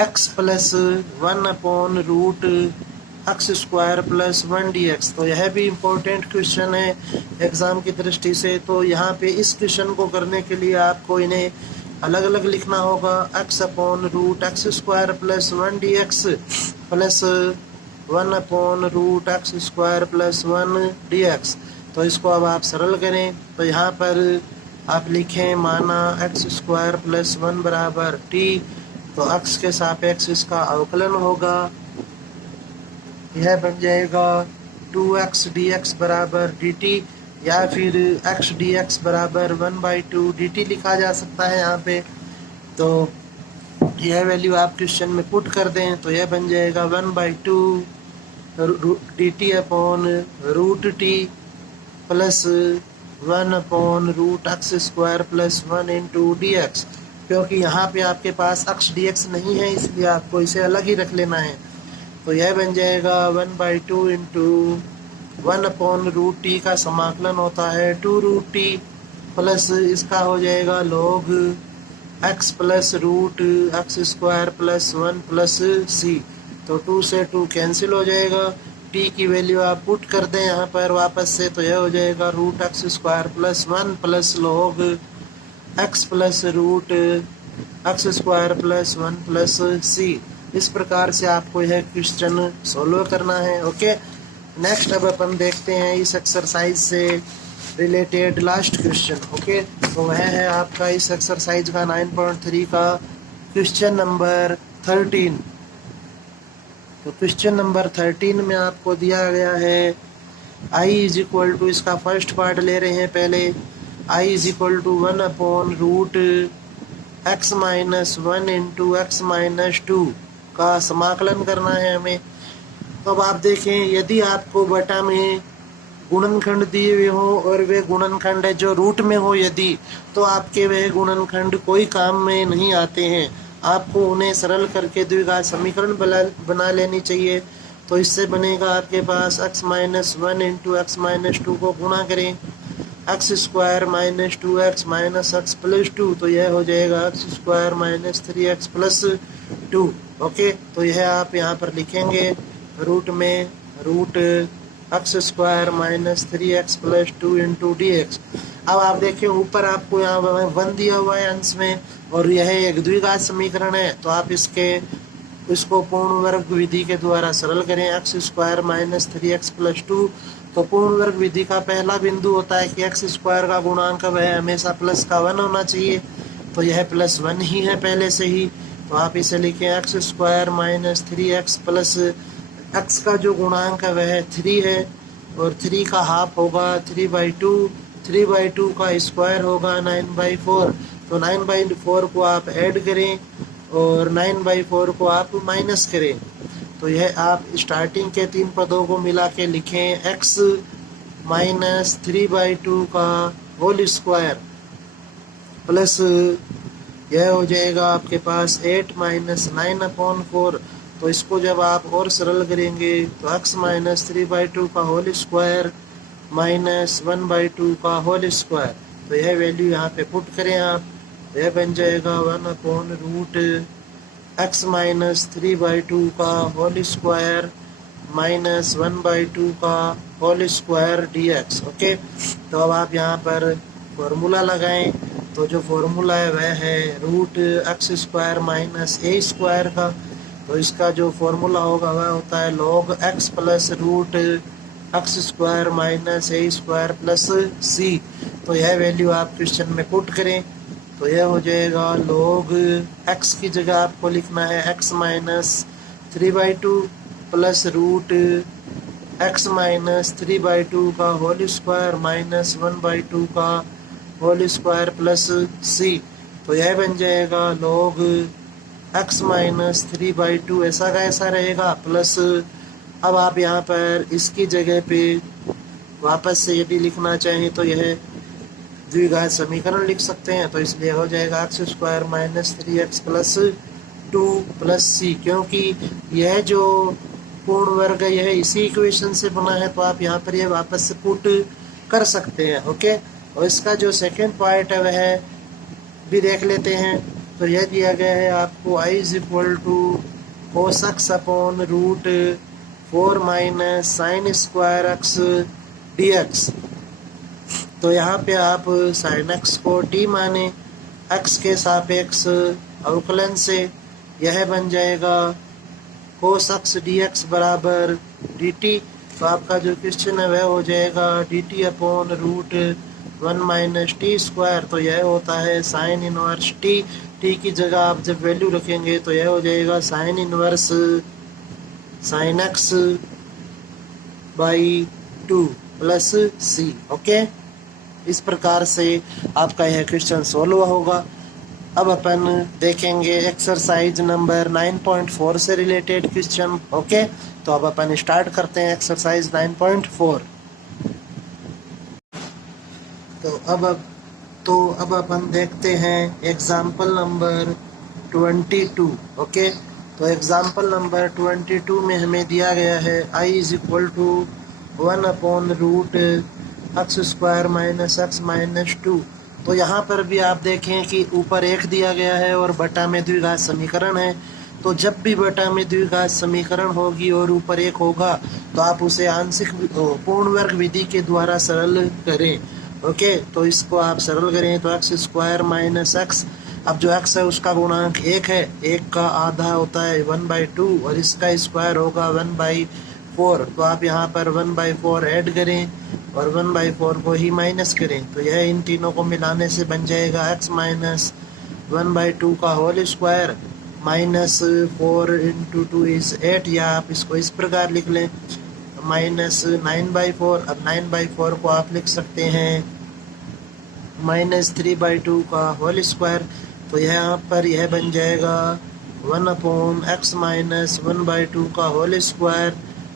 x plus 1 upon root x square plus 1 dx। तो यह भी इम्पोर्टेंट क्वेश्चन है एग्ज़ाम की दृष्टि से। तो यहाँ पे इस क्वेश्चन को करने के लिए आपको इन्हें अलग अलग लिखना होगा। x upon root x square plus 1 dx plus 1 upon root x square plus 1 dx। तो इसको अब आप सरल करें तो यहाँ पर आप लिखें माना एक्स स्क्वायर प्लस 1 बराबर t, तो x के सापेक्ष इसका अवकलन होगा, यह बन जाएगा 2x dx बराबर dt, या फिर x dx बराबर 1/2 dt लिखा जा सकता है यहाँ पे। तो यह वैल्यू आप क्वेश्चन में पुट कर दें तो यह बन जाएगा 1/2 dt upon root t plus 1 upon root x square plus 1 into d x. क्योंकि यहाँ पे आपके पास x dx नहीं है इसलिए आपको इसे अलग ही रख लेना है। तो यह बन जाएगा 1/2 इंटू 1 अपॉन रूट टी का समाकलन होता है 2 रूट टी प्लस इसका हो जाएगा log x plus root x square plus 1 plus C. तो 2 से 2 कैंसिल हो जाएगा, t की वैल्यू आप पुट कर दें यहाँ पर वापस से, तो यह हो जाएगा root x square plus 1 plus log x plus root x square plus 1 plus C. इस प्रकार से आपको यह क्वेश्चन सॉल्व करना है। ओके, नेक्स्ट अब अपन देखते हैं इस एक्सरसाइज से रिलेटेड लास्ट क्वेश्चन। ओके, तो वह है आपका इस एक्सरसाइज का 9.3 का क्वेश्चन नंबर 13। तो क्वेश्चन नंबर 13 में आपको दिया गया है i इज इक्वल टू, इसका फर्स्ट पार्ट ले रहे हैं पहले, i is equal to 1 upon root x minus 1 into x minus 2 का समाकलन करना है हमें। तो अब आप देखें यदि आपको बटा में गुणनखंड दिए हुए हो और वे गुणनखंड है जो रूट में हो यदि, तो आपके वह गुणनखंड कोई काम में नहीं आते हैं, आपको उन्हें सरल करके द्विघात समीकरण बना लेनी चाहिए। तो इससे बनेगा आपके पास x minus 1 into x minus 2 को गुणा करें x square minus 2x minus x plus 2, तो यह हो जाएगा x square minus 3x plus 2। Okay, तो यह आप यहाँ पर लिखेंगे रूट में root x square minus 3x plus 2 into d x. अब आप देखिए ऊपर आपको यहाँ 1 दिया हुआ है अंश में और यह एक द्विघात समीकरण है, तो आप इसको पूर्ण वर्ग विधि के द्वारा सरल करें x square minus 3x plus 2। तो पूर्ण वर्ग विधि का पहला बिंदु होता है कि एक्स स्क्वायर का गुणांक वह हमेशा प्लस का 1 होना चाहिए, तो यह प्लस 1 ही है पहले से ही। तो आप इसे लिखें x square minus 3x plus x का जो गुणांक है वह 3 है और 3 का हाफ होगा 3/2, 3/2 का स्क्वायर होगा 9/4। तो 9/4 को आप ऐड करें और 9/4 को आप माइनस करें। तो यह आप स्टार्टिंग के तीन पदों को मिला के लिखें x माइनस 3/2 का होल स्क्वायर प्लस यह हो जाएगा आपके पास 8 माइनस 9/4। तो इसको जब आप और सरल करेंगे तो x माइनस 3/2 का होल स्क्वायर माइनस 1/2 का होल स्क्वायर। तो यह वैल्यू यहाँ पे पुट करें आप, यह बन जाएगा 1/रूट x माइनस 3/2 का होल स्क्वायर माइनस 1/2 का होल स्क्वायर dx। ओके, तो अब आप यहाँ पर फॉर्मूला लगाएं। तो जो फॉर्मूला है वह है root x square minus a square का। तो इसका जो फॉर्मूला होगा वह होता है log x plus root x square minus a square plus C. तो यह वैल्यू आप क्वेश्चन में पुट करें तो यह हो जाएगा लॉग एक्स की जगह आपको लिखना है x minus 3/2 plus root x minus 3/2 का होल स्क्वायर माइनस 1/2 का होल स्क्वायर प्लस सी। तो यह बन जाएगा लॉग एक्स माइनस 3/2 ऐसा का ऐसा रहेगा प्लस अब आप यहाँ पर इसकी जगह पे वापस से यदि लिखना चाहें तो यह द्विघात समीकरण लिख सकते हैं। तो इसलिए हो जाएगा x square minus 3x plus 2 plus C. क्योंकि यह जो पूर्ण वर्ग है यह इसी इक्वेशन से बना है तो आप यहाँ पर यह वापस से पुट कर सकते हैं। ओके, और इसका जो सेकेंड पार्ट है वह भी देख लेते हैं। तो यह दिया गया है आपको i is equal to cos x upon root 4 minus sine square x dx। तो यहाँ पे आप साइन एक्स को t माने x के सापेक्ष अवकलन से यह बन जाएगा कोस एक्स dx बराबर dt। तो आपका जो क्वेश्चन है वह हो जाएगा dt upon root 1 minus t square. तो यह होता है साइन इनवर्स टी। टी की जगह आप जब वैल्यू रखेंगे तो यह हो जाएगा sine inverse sine x by 2 plus C. Okay, इस प्रकार से आपका यह क्वेश्चन सॉल्व होगा। अब अपन देखेंगे एक्सरसाइज नंबर 9.4 से रिलेटेड क्वेश्चन। ओके, तो अब अपन स्टार्ट करते हैं एक्सरसाइज 9.4। तो अब अपन देखते हैं एग्जाम्पल नंबर 22। ओके, तो एग्जाम्पल नंबर 22 में हमें दिया गया है i is equal to 1 upon root x square minus x minus 2। तो यहाँ पर भी आप देखें कि ऊपर 1 दिया गया है और बटा में द्विघात समीकरण है। तो जब भी बटा में द्विघात समीकरण होगी और ऊपर 1 होगा तो आप उसे आंशिक पूर्ण वर्ग विधि के द्वारा सरल करें। ओके, तो इसको आप सरल करें तो एक्स स्क्वायर माइनस एक्स, अब जो एक्स है उसका गुणांक 1 है, 1 का आधा होता है 1/2 और इसका स्क्वायर होगा 1/4। तो आप यहाँ पर 1/4 ऐड करें और 1/4 को ही माइनस करें। तो यह इन तीनों को मिलाने से बन जाएगा x माइनस 1/2 का होल स्क्वायर माइनस 4 × 2 इज 8, या आप इसको इस प्रकार लिख लें माइनस 9/4। अब 9/4 को आप लिख सकते हैं माइनस 3/2 का होल स्क्वायर। तो यहाँ पर यह बन जाएगा 1/x माइनस 1/2 का होल स्क्वायर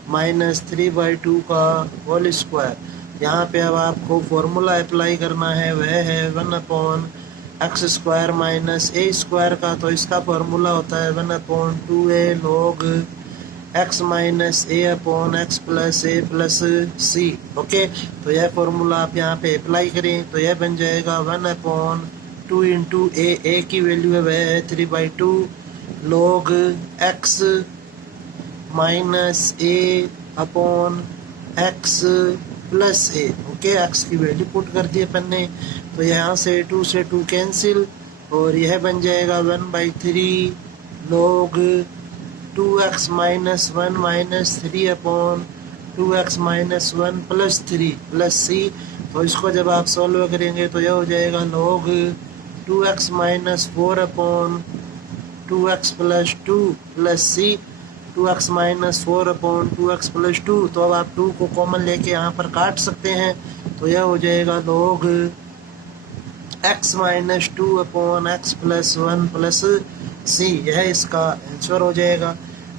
माइनस 3/2 का होल स्क्वायर। यहाँ पे अब आपको फॉर्मूला अप्लाई करना है, वह है 1/x square minus a square का। तो इसका फॉर्मूला होता है 1/2a log x माइनस ए अपॉन एक्स प्लस ए प्लस सी। ओके, तो यह फॉर्मूला आप यहाँ पे अप्लाई करें तो यह बन जाएगा 1/2 इंटू ए की वैल्यू है वह है 3/2 log x माइनस ए अपॉन एक्स प्लस ए। ओके, एक्स की वैल्यू पुट कर दी अपन ने। तो यहाँ से 2 से 2 कैंसिल और यह बन जाएगा 1/3 log 2x minus 1 minus 3 upon 2x minus 1 plus 3 plus C. तो इसको जब आप सॉल्व करेंगे तो यह हो जाएगा log 2x minus 4 upon 2x plus 2 plus C 2x minus 4 upon 2x plus 2। तो अब आप 2 को कॉमन लेके यहाँ पर काट सकते हैं, तो यह हो जाएगा log x minus 2 upon x plus 1 plus C. यह इसका आंसर हो जाएगा।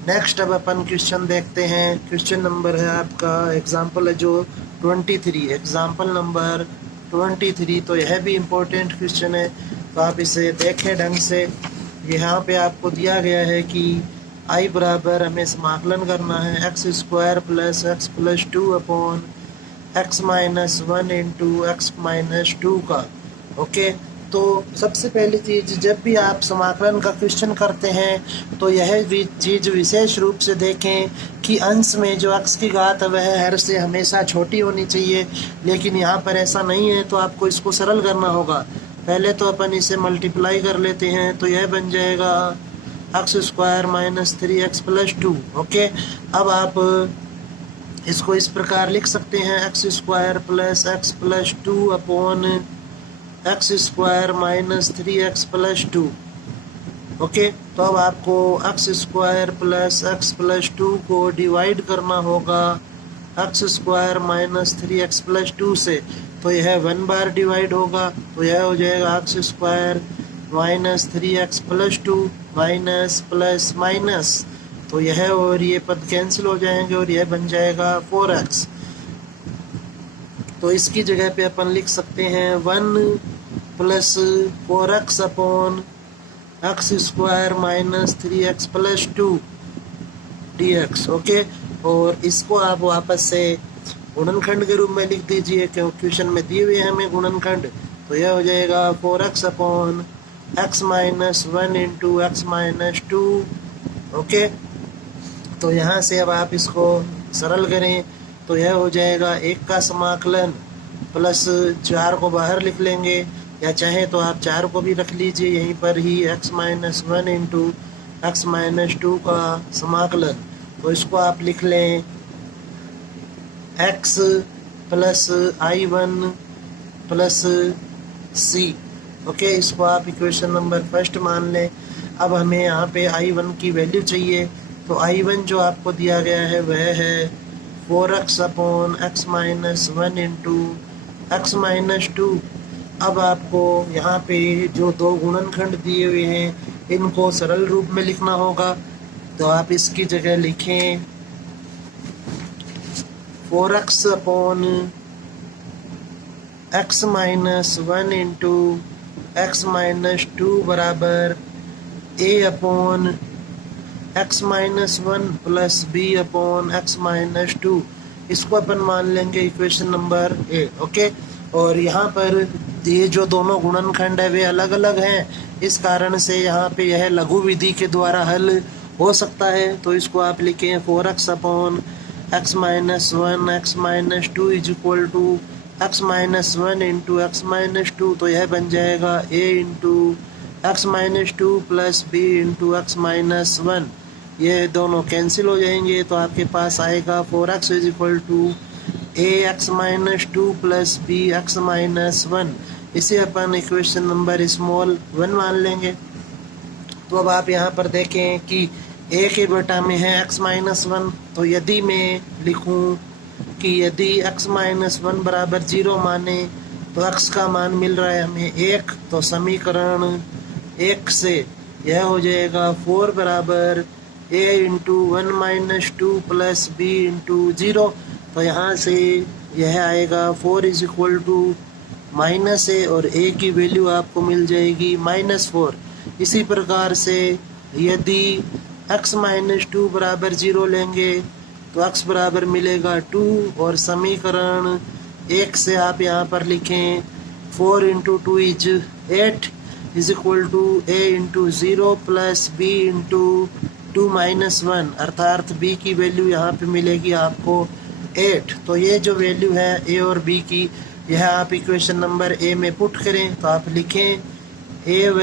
नेक्स्ट अब अपन क्वेश्चन देखते हैं। क्वेश्चन नंबर है आपका, एग्जाम्पल है जो 23, एग्जाम्पल नंबर 23। तो यह भी इम्पोर्टेंट क्वेश्चन है, तो आप इसे देखें ढंग से। यहाँ पे आपको दिया गया है कि आई बराबर हमें समाकलन करना है x square plus x plus 2 upon x minus 1 into x minus 2 का। ओके, तो सबसे पहली चीज़, जब भी आप समाकलन का क्वेश्चन करते हैं तो यह भी चीज़ विशेष रूप से देखें कि अंश में जो x की घात है वह हर से हमेशा छोटी होनी चाहिए, लेकिन यहाँ पर ऐसा नहीं है। तो आपको इसको सरल करना होगा। पहले तो अपन इसे मल्टीप्लाई कर लेते हैं, तो यह बन जाएगा x square minus 3x plus 2। Okay, अब आप इसको इस प्रकार लिख सकते हैं x square plus x plus 2 upon x square minus 3x plus 2। Okay, तो अब आपको x square plus x plus 2 को डिवाइड करना होगा x square minus 3x plus 2 से। तो यह 1 बार डिवाइड होगा, तो यह हो जाएगा x square minus 3x plus 2 minus plus minus, तो यह और ये पद कैंसिल हो जाएंगे और यह बन जाएगा 4x। तो इसकी जगह पे अपन लिख सकते हैं 1 plus 4x upon x square minus 3x plus 2 dx। Okay, और इसको आप वापस से गुणनखंड के रूप में लिख दीजिए, क्योंकि क्वेश्चन में दिए हुए हैं हमें गुणनखंड। तो यह हो जाएगा 4x upon x minus 1 into x minus 2। Okay, तो यहाँ से अब आप इसको सरल करें, तो यह हो जाएगा 1 का समाकलन प्लस 4 को बाहर लिख लेंगे, या चाहे तो आप 4 को भी रख लीजिए यहीं पर ही, x minus 1 into x minus 2 का समाकलन। तो इसको आप लिख लें x plus I1 plus c। Okay, इसको आप इक्वेशन नंबर फर्स्ट मान लें। अब हमें यहाँ पे I1 की वैल्यू चाहिए, तो I1 जो आपको दिया गया है वह है 4x upon x minus 1 into x minus 2। अब आपको यहाँ पे जो दो गुणनखंड दिए हुए हैं इनको सरल रूप में लिखना होगा, तो आप इसकी जगह लिखें 4x upon x minus 1 into x minus 2 बराबर a upon x minus 1 plus b upon x minus 2। इसको अपन मान लेंगे इक्वेशन नंबर ए। ओके, और यहाँ पर ये जो दोनों गुणनखंड है वे अलग अलग हैं, इस कारण से यहाँ पे यह लघु विधि के द्वारा हल हो सकता है। तो इसको आप लिखें 4x upon x minus 1 x minus 2 is equal to x minus 1 into x minus 2। तो यह बन जाएगा a into x minus 2 plus b into x minus 1। ये दोनों कैंसिल हो जाएंगे, तो आपके पास आएगा 4x is equal to a x minus 2 plus b x minus 1। इसे अपन इक्वेशन नंबर स्मॉल 1 मान लेंगे। तो अब आप यहाँ पर देखें कि a के बटा में है x माइनस 1, तो यदि मैं लिखूँ कि यदि x माइनस 1 बराबर 0 माने तो x का मान मिल रहा है हमें 1, तो समीकरण 1 से यह हो जाएगा 4 बराबर a into 1 minus 2 plus b into 0। तो यहाँ से यह आएगा 4 is equal to minus a और a की वैल्यू आपको मिल जाएगी -4। इसी प्रकार से यदि x माइनस 2 बराबर 0 लेंगे तो x बराबर मिलेगा 2, और समीकरण 1 से आप यहाँ पर लिखें 4 into 2 is 8 is equal to a into 0 plus b into 2 minus 1, अर्थात b की वैल्यू यहाँ पे मिलेगी आपको 8। तो ये जो वैल्यू है a और b की, यह आप इक्वेशन नंबर a में पुट करें, तो आप लिखें a व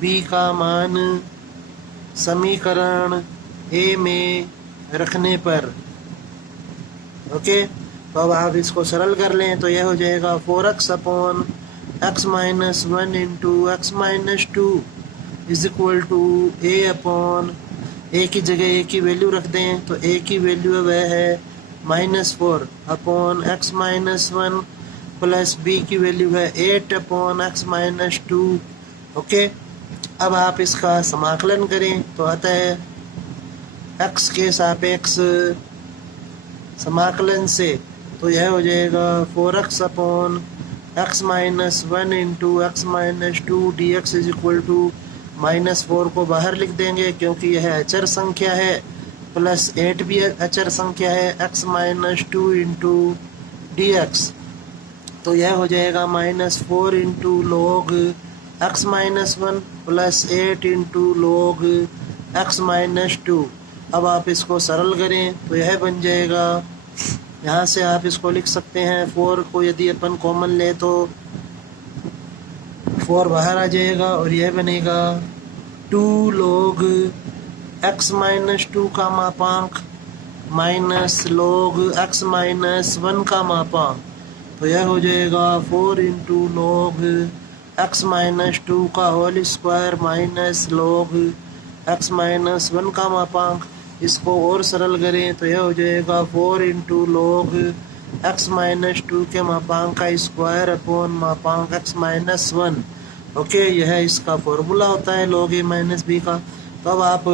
b का मान समीकरण a में रखने पर। ओके, तो अब आप इसको सरल कर लें, तो यह हो जाएगा 4x upon x minus 1 into x minus 2 is equal to a upon, a की जगह ए की वैल्यू रख दें तो ए की वैल्यू वह है -4 upon x minus 1 plus b की वैल्यू है 8 अपॉन x माइनस 2। ओके, अब आप इसका समाकलन करें तो आता है x के सापेक्ष समाकलन से, तो यह हो जाएगा 4x upon x minus 1 into x minus 2 d x is equal to -4 को बाहर लिख देंगे क्योंकि यह अचर संख्या है, प्लस 8 भी अचर संख्या है, x minus 2 into d x, तो यह हो जाएगा -4 into log x minus 1 plus 8 into log x minus 2। अब आप इसको सरल करें तो यह बन जाएगा, यहाँ से आप इसको लिख सकते हैं 4 को यदि अपन कॉमन ले तो 4 बाहर आ जाएगा और यह बनेगा 2 log x माइनस 2 का मापांक माइनस log x माइनस 1 का मापांक, तो यह हो जाएगा 4 इंटू log x माइनस 2 का whole square minus log x minus 1 का मापांक। इसको और सरल करें तो यह हो जाएगा 4 इंटू लॉग x माइनस 2 के मापांक का स्क्वायर अपॉन मापांक x माइनस 1। ओके, यह इसका फॉर्मूला होता है log a माइनस b का। तो अब आप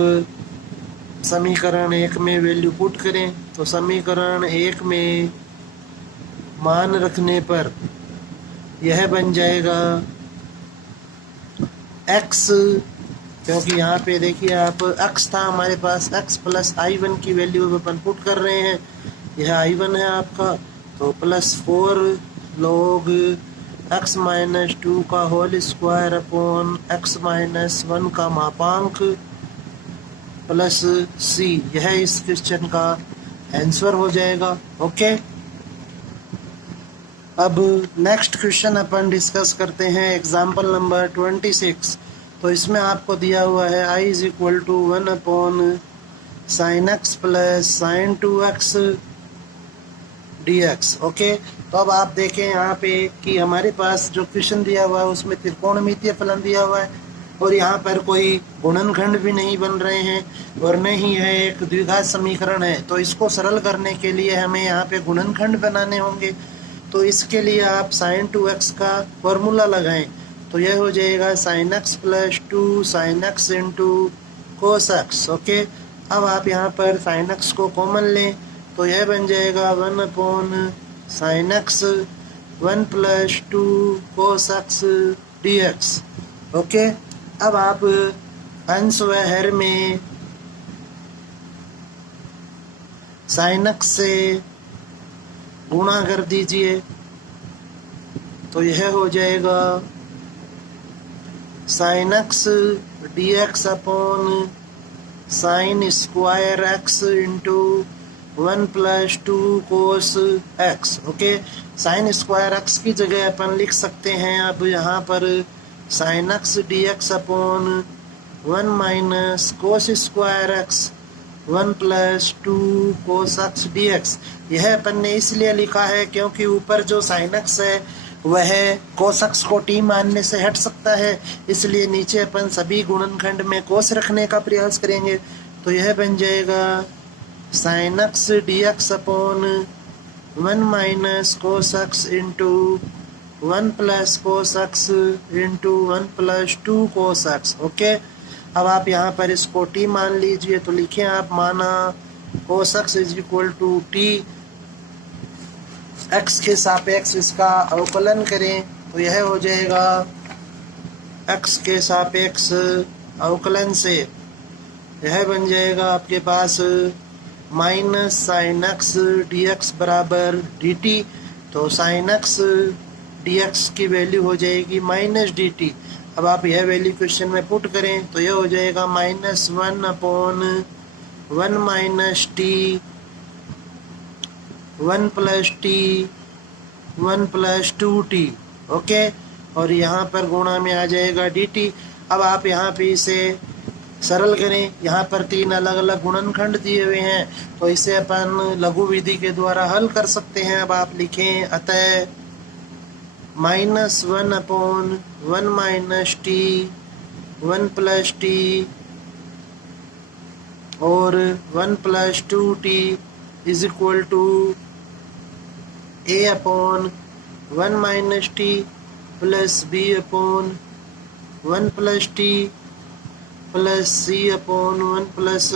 समीकरण 1 में वैल्यू पुट करें तो समीकरण 1 में मान रखने पर यह बन जाएगा x, क्योंकि यहाँ पे देखिए आप x था हमारे पास, x प्लस i1 की वैल्यू अपन पुट कर रहे हैं, यह i1 है आपका, तो प्लस 4 log x माइनस 2 का whole square upon x minus 1 का मापांक प्लस c, यह इस क्वेश्चन का आंसर हो जाएगा। ओके, अब नेक्स्ट क्वेश्चन अपन डिस्कस करते हैं एग्जाम्पल नंबर 26। तो इसमें आपको दिया हुआ है i is equal to 1 upon sine x plus sine 2x dx। Okay, तो अब आप देखें यहाँ पे कि हमारे पास जो क्वेश्चन दिया हुआ है उसमें त्रिकोणमितीय फलन दिया हुआ है और यहाँ पर कोई गुणनखंड भी नहीं बन रहे हैं और न ही यह एक द्विघात समीकरण है। तो इसको सरल करने के लिए हमें यहाँ पे गुणनखंड बनाने होंगे, तो इसके लिए आप साइन 2x का फॉर्मूला लगाएं, तो यह हो जाएगा sine x plus 2 sine x into cos x. Okay, अब आप यहाँ पर साइन एक्स को कॉमन लें तो यह बन जाएगा 1 upon sine x 1 plus 2 cos x dx। Okay, अब आप अंश व हर में साइन एक्स से गुणा कर दीजिए तो यह हो जाएगा sine x dx upon sine square x into 1 plus 2 cos x. Okay, sign square x की जगह अपन लिख सकते हैं अब यहाँ पर sine x dx upon 1 minus cos square x 1 plus 2 cos x dx। यह अपन ने इसलिए लिखा है क्योंकि ऊपर जो साइन एक्स है वह कोस एक्स को t मानने से हट सकता है, इसलिए नीचे अपन सभी गुणनखंड में कोस रखने का प्रयास करेंगे। तो यह बन जाएगा sine x dx upon 1 minus cos x into 1 plus cos x into 1 plus 2 cos x. Okay, अब आप यहाँ पर इसको t मान लीजिए तो लिखें आप माना cos x is equal to t, x के सापेक्ष इसका अवकलन करें तो यह हो जाएगा x के सापेक्ष अवकलन से यह बन जाएगा आपके पास माइनस साइन एक्स dx बराबर dt। तो साइन एक्स dx की वैल्यू हो जाएगी माइनस dt। अब आप यह वैल्यू क्वेश्चन में पुट करें तो यह हो जाएगा -1 upon 1 minus t 1 plus t 1 plus 2t। Okay, और यहाँ पर गुणा में आ जाएगा dt। अब आप यहाँ पे इसे सरल करें, यहाँ पर 3 अलग अलग गुणनखंड दिए हुए हैं तो इसे अपन लघु विधि के द्वारा हल कर सकते हैं। अब आप लिखें अतः -1 upon 1 minus t 1 plus t और 1 plus 2t is equal to a upon 1 minus t plus b upon 1 plus t plus c upon 1 plus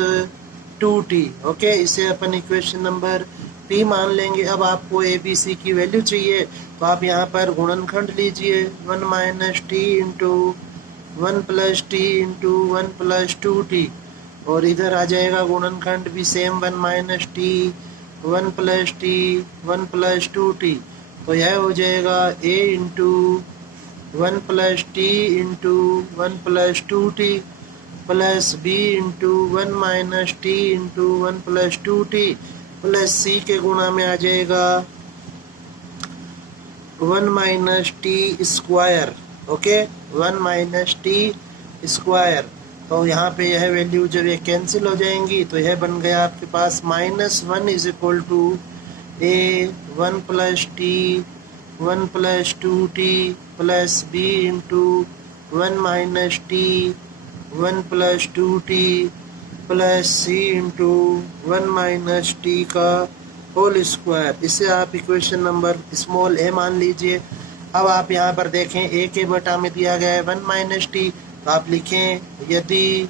2t। Okay, इसे अपन इक्वेशन नंबर p मान लेंगे। अब आपको ए बी सी की value चाहिए तो आप यहाँ पर गुणनखंड लीजिए 1 minus t into 1 plus T into 1 plus 2t और इधर आ जाएगा गुणनखंड भी same 1 minus t 1 plus t 1 plus 2t। तो यह हो जाएगा a into 1 plus T into 1 plus 2t plus b into 1 minus t into 1 plus 2t plus c के गुणा में आ जाएगा 1 minus t square. Okay, 1 minus t square. तो यहाँ पे यह वैल्यू जब ये कैंसिल हो जाएंगी तो यह बन गया आपके पास -1 is equal to a 1 plus t 1 plus 2t plus b into 1 minus t 1 plus 2t plus c into 1 minus t का होल स्क्वायर। इसे आप इक्वेशन नंबर स्मॉल a मान लीजिए। अब आप यहाँ पर देखें a के बटा में दिया गया है 1 माइनस टी, तो आप लिखें यदि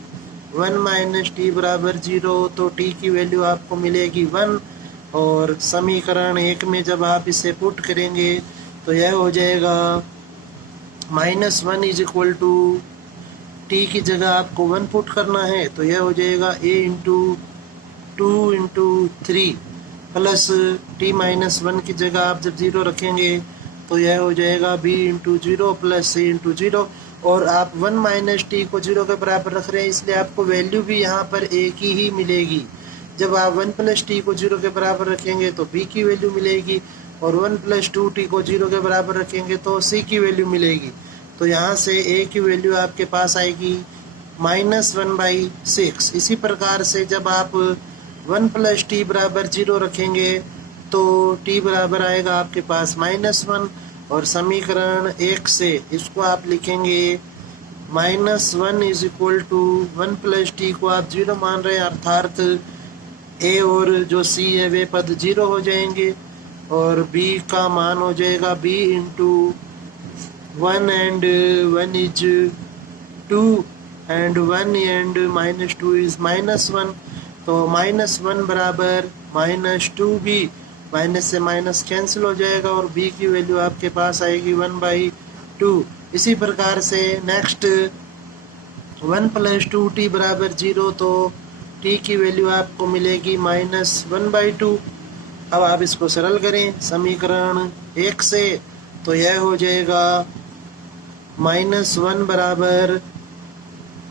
1 माइनस टी बराबर 0 तो t की वैल्यू आपको मिलेगी 1 और समीकरण 1 में जब आप इसे पुट करेंगे तो यह हो जाएगा -1 इज इक्वल टू टी की जगह आपको 1 पुट करना है तो यह हो जाएगा a into 2 into 3 plus t -1 की जगह आप जब 0 रखेंगे तो यह हो जाएगा b into 0 plus c into 0 और आप 1 माइनस टी को 0 के बराबर रख रहे हैं इसलिए आपको वैल्यू भी यहाँ पर a की ही मिलेगी। जब आप 1 प्लस टी को 0 के बराबर रखेंगे तो b की वैल्यू मिलेगी और 1 प्लस 2t को 0 के बराबर रखेंगे तो c की वैल्यू मिलेगी। तो यहाँ से a की वैल्यू आपके पास आएगी -1/6। इसी प्रकार से जब आप 1 प्लस टी बराबर 0 रखेंगे तो t बराबर आएगा आपके पास -1 और समीकरण 1 से इसको आप लिखेंगे -1 is equal to 1 plus t को आप 0 मान रहे हैं अर्थात a और जो c है वे पद 0 हो जाएंगे और b का मान हो जाएगा b into 1 and 1 is 2 and 1 and -2 is -1 तो -1 बराबर -2b माइनस से माइनस कैंसिल हो जाएगा और b की वैल्यू आपके पास आएगी 1/2। इसी प्रकार से नेक्स्ट 1 प्लस 2t बराबर 0 तो t की वैल्यू आपको मिलेगी -1/2। अब आप इसको सरल करें समीकरण 1 से तो यह हो जाएगा -1 बराबर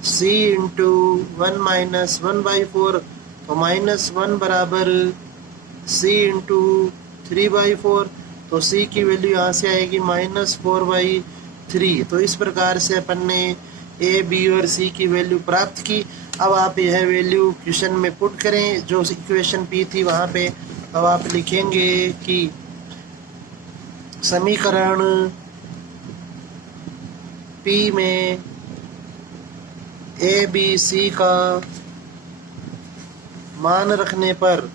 c इंटू 1 माइनस 1/4 तो -1 बराबर c इंटू 3/4 तो c की वैल्यू यहाँ से आएगी -4/3। तो इस प्रकार से अपन ने a b और c की वैल्यू प्राप्त की। अब आप यह वैल्यू क्वेश्चन में पुट करें जो इक्वेशन p थी वहाँ पे। अब आप लिखेंगे कि समीकरण p में a b c का मान रखने पर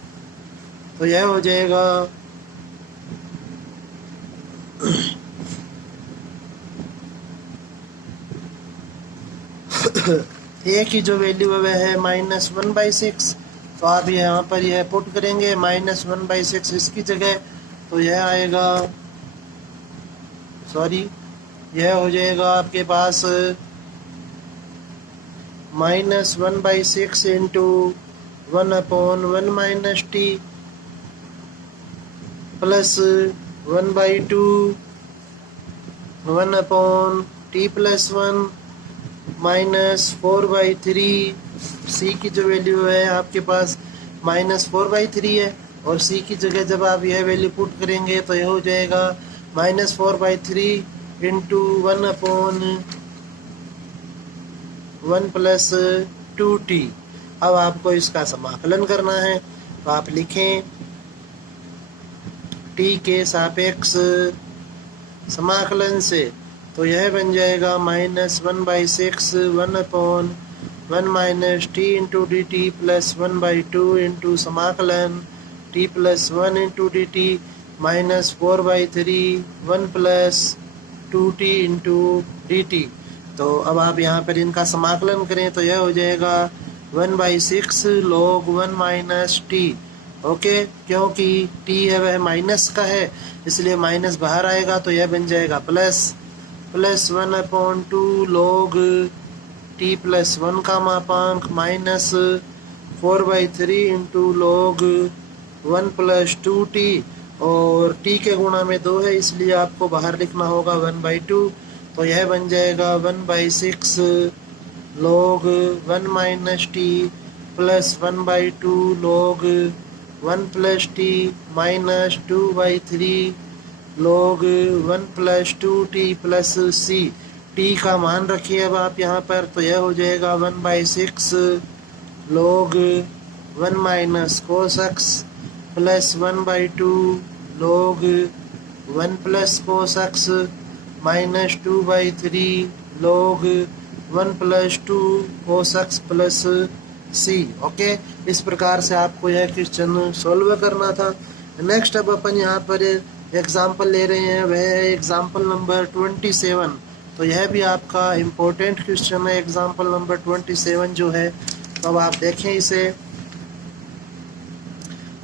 तो यह हो जाएगा a की जो वैल्यू है वह है -1/6 तो आप यहाँ पर यह पुट करेंगे -1/6 इसकी जगह तो यह आएगा यह हो जाएगा आपके पास -1/6 into 1/1 minus t plus 1/2 1/t plus 1 -4/3 c की जो वैल्यू है आपके पास -4/3 है और c की जगह जब आप यह वैल्यू पुट करेंगे तो यह हो जाएगा -4/3 इंटू 1/1 प्लस 2t। अब आपको इसका समाकलन करना है तो आप लिखें t के सापेक्ष समाकलन से तो यह बन जाएगा -1/6 1/1 minus t into d t plus 1/2 into समाकलन t plus 1 into d t -4/3 1 plus 2t into d t. तो अब आप यहाँ पर इनका समाकलन करें तो यह हो जाएगा 1/6 log 1 माइनस टी। ओके, क्योंकि t है वह माइनस का है इसलिए माइनस बाहर आएगा तो यह बन जाएगा प्लस 1/2 log t प्लस 1 का मापांक minus 4/3 into log 1 plus 2t, और t के गुणा में 2 है इसलिए आपको बाहर लिखना होगा 1/2। तो यह बन जाएगा 1/6 log 1 minus t plus 1/2 log 1 plus T minus 2/3 log 1 plus 2t plus c। t का मान रखिए अब आप यहाँ पर, तो यह हो जाएगा 1/6 log 1 minus cos x plus 1/2 log 1 plus cos x minus 2/3 log 1 plus 2 cos x plus c। Okay, इस प्रकार से आपको यह क्वेश्चन सॉल्व करना था। नेक्स्ट अब अपन यहाँ पर एग्जाम्पल ले रहे हैं, वह है एग्जाम्पल नंबर 27। तो यह भी आपका इम्पोर्टेंट क्वेश्चन है, एग्जाम्पल नंबर 27 जो है। तो अब आप देखें इसे,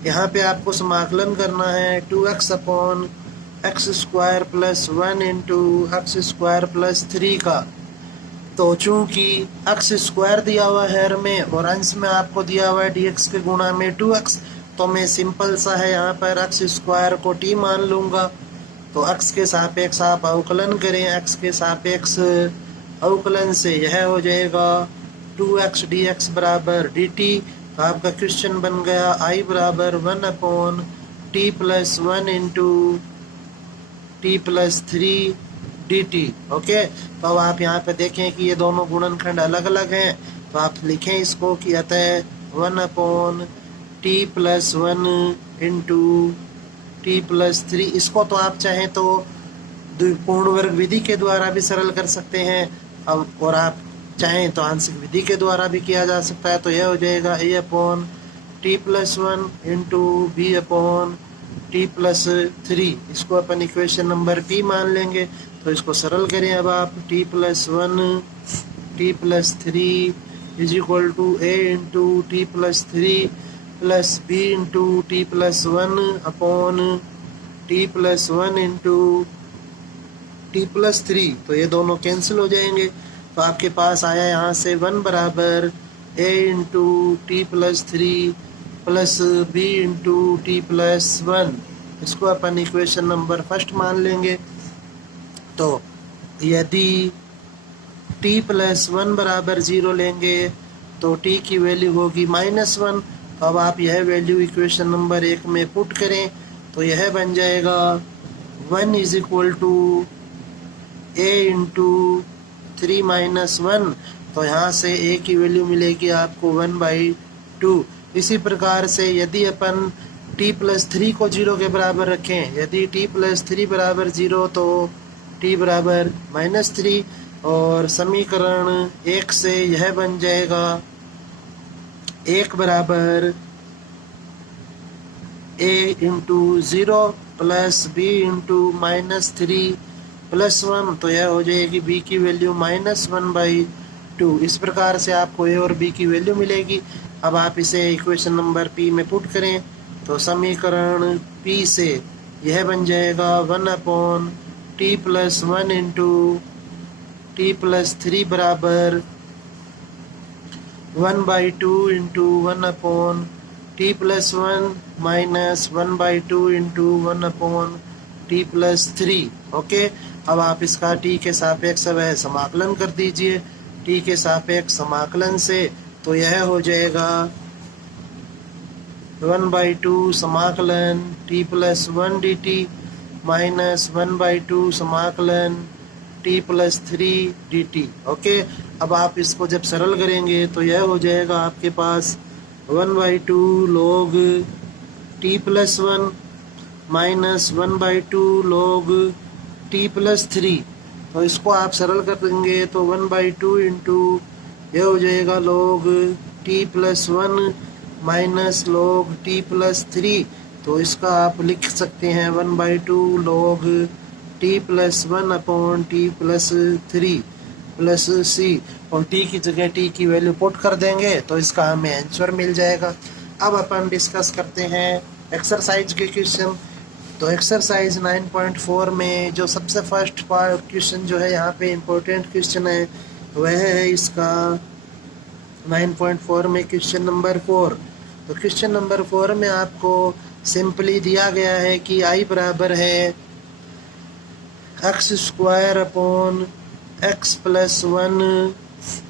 यहाँ पे आपको समाकलन करना है 2x/x² plus 1 into x² plus 3 का। तो चूंकि x² दिया हुआ है हर में और अंश में आपको दिया हुआ है dx के गुणा में 2x, तो मैं सिंपल सा है यहाँ पर x² को t मान लूँगा। तो x के सापेक्ष आप अवकलन करें, x के सापेक्ष अवकलन से यह हो जाएगा 2x dx बराबर dt। तो आपका क्वेश्चन बन गया I बराबर 1/t plus 1 into t plus 3 dt। Okay, तो अब आप यहाँ पे देखें कि ये दोनों गुणनखंड अलग अलग हैं, तो आप लिखें इसको कि अतः 1/t plus 1 into t plus 3। इसको तो आप चाहें तो पूर्ण वर्ग विधि के द्वारा भी सरल कर सकते हैं, अब और आप चाहें तो आंशिक विधि के द्वारा भी किया जा सकता है। तो यह हो जाएगा a/t plus 1 into b/t plus 3। इसको अपन इक्वेशन नंबर p मान लेंगे, तो इसको सरल करें अब आप। t plus 1 t plus 3 is equal to a into t plus 3 plus b into t plus 1 t plus 1 into t plus 3। तो ये दोनों कैंसिल हो जाएंगे, तो आपके पास आया यहाँ से 1 बराबर a into t plus 3 plus b into t plus 1। इसको अपन इक्वेशन नंबर फर्स्ट मान लेंगे। तो यदि t प्लस 1 बराबर 0 लेंगे तो t की वैल्यू होगी -1। तो अब आप यह वैल्यू इक्वेशन नंबर 1 में पुट करें, तो यह बन जाएगा 1 is equal to a into 3 minus 1। तो यहाँ से a की वैल्यू मिलेगी आपको 1/2। इसी प्रकार से यदि अपन t प्लस 3 को 0 के बराबर रखें, यदि t प्लस 3 बराबर 0 तो t बराबर -3, और समीकरण 1 से यह बन जाएगा 1 बराबर a into 0 plus b into -3 plus 1। तो यह हो जाएगी b की वैल्यू -1/2। इस प्रकार से आपको a और b की वैल्यू मिलेगी। अब आप इसे इक्वेशन नंबर p में पुट करें, तो समीकरण p से यह बन जाएगा 1/t plus 1 into t plus 3 बराबर 1/2 into 1/t plus 1 minus 1/2 into 1/t plus 3। Okay, अब आप इसका t के सापेक्ष वह समाकलन कर दीजिए। t के सापेक्ष समाकलन से तो यह हो जाएगा 1/2 समाकलन t प्लस 1 dt माइनस 1/2 समाकलन t प्लस 3 dt। ओके, अब आप इसको जब सरल करेंगे तो यह हो जाएगा आपके पास 1/2 log t plus 1 minus 1/2 log t plus 3। तो इसको आप सरल कर देंगे तो 1/2 इंटू यह हो जाएगा log t+1 minus log t+3। तो इसका आप लिख सकते हैं 1/2 log t+1 upon t+3 plus सी, और टी की जगह टी की वैल्यू पुट कर देंगे तो इसका हमें आंसर मिल जाएगा। अब अपन डिस्कस करते हैं एक्सरसाइज के क्वेश्चन। तो एक्सरसाइज 9.4 में जो सबसे फर्स्ट पार्ट क्वेश्चन जो है यहाँ पे इम्पोर्टेंट क्वेश्चन है वह है इसका 9.4 में क्वेश्चन नंबर 4। तो क्वेश्चन नंबर 4 में आपको सिंपली दिया गया है कि आई बराबर है x² upon x+1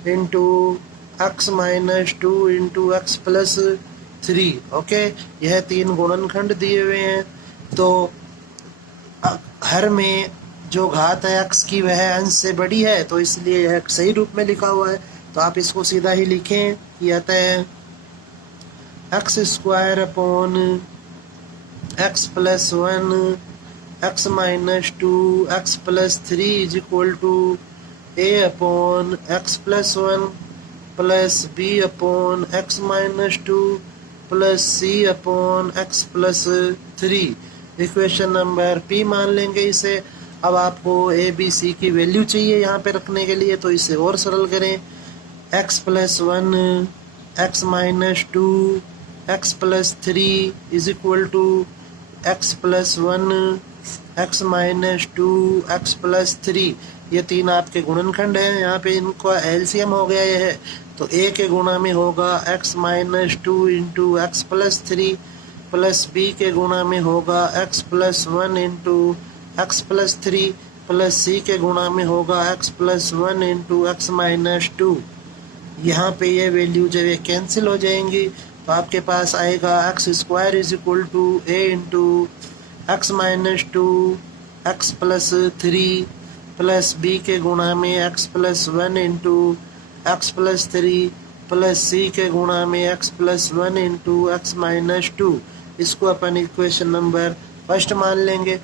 into x-2 into x+3। Okay, यह तीन गुणनखंड दिए हुए हैं। तो हर में जो घात है x की वह अंश से बड़ी है, तो इसलिए यह सही रूप में लिखा हुआ है। तो आप इसको सीधा ही लिखें कि अतः x² upon x+1 x-2 x+3 is equal to a upon x+1 plus b upon x-2 plus c upon x+3। Equation number p मान लेंगे इसे। अब आपको a b c की वैल्यू चाहिए यहाँ पे रखने के लिए, तो इसे और सरल करें। x+1 x-2 x+3 is equal to x+1 x-2 x+3। ये तीन आपके गुणनखंड हैं। यहाँ पे इनका एलसीएम हो गया ये है, तो a के गुणा में होगा x-2 into x+3 plus b के गुणा में होगा x+1 into x+3 plus c के गुणा में होगा x+1 इंटू x-2। यहाँ पे ये वैल्यू जो है कैंसिल हो जाएंगी, तो आपके पास आएगा x² is equal to a into x-2 x+3 plus b के गुणा में x+1 into x+3 plus c के गुणा में x+1 इंटू x-2। इसको अपन इक्वेशन नंबर फर्स्ट मान लेंगे।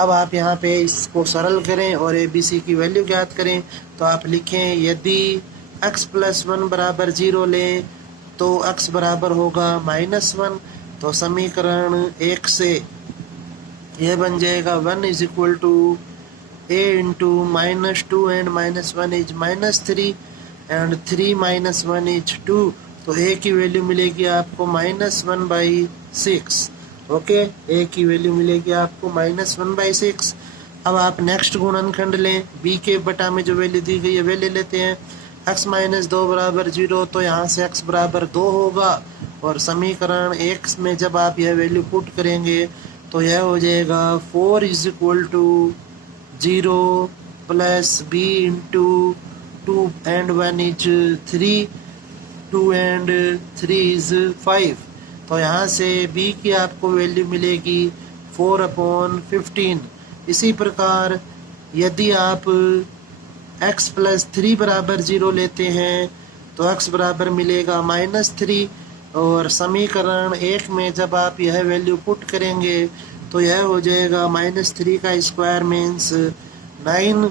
अब आप यहाँ पे इसको सरल करें और ए बी सी की वैल्यू ज्ञात करें। तो आप लिखें यदि x+1 बराबर 0 लें तो x बराबर होगा -1। तो समीकरण 1 से यह बन जाएगा 1 is equal to a into -2 and -1 is -3 and 3 - 1 is 2। तो a की वैल्यू मिलेगी आपको -1/6। ओके, a की वैल्यू मिलेगी आपको -1/6। अब आप नेक्स्ट गुणनखंड लें, b के बटा में जो वैल्यू दी गई है वे ले लेते हैं। x-2 बराबर 0, तो यहाँ से x बराबर 2 होगा, और समीकरण 1 में जब आप यह वैल्यू पुट करेंगे तो यह हो जाएगा 4 is equal to 0 plus b into 2 and 1 is 3, 2 and 3 is 5। तो यहाँ से b की आपको वैल्यू मिलेगी 4/15। इसी प्रकार यदि आप x+3 बराबर 0 लेते हैं तो x बराबर मिलेगा -3, और समीकरण 1 में जब आप यह वैल्यू पुट करेंगे तो यह हो जाएगा -3 का स्क्वायर मीन्स 9,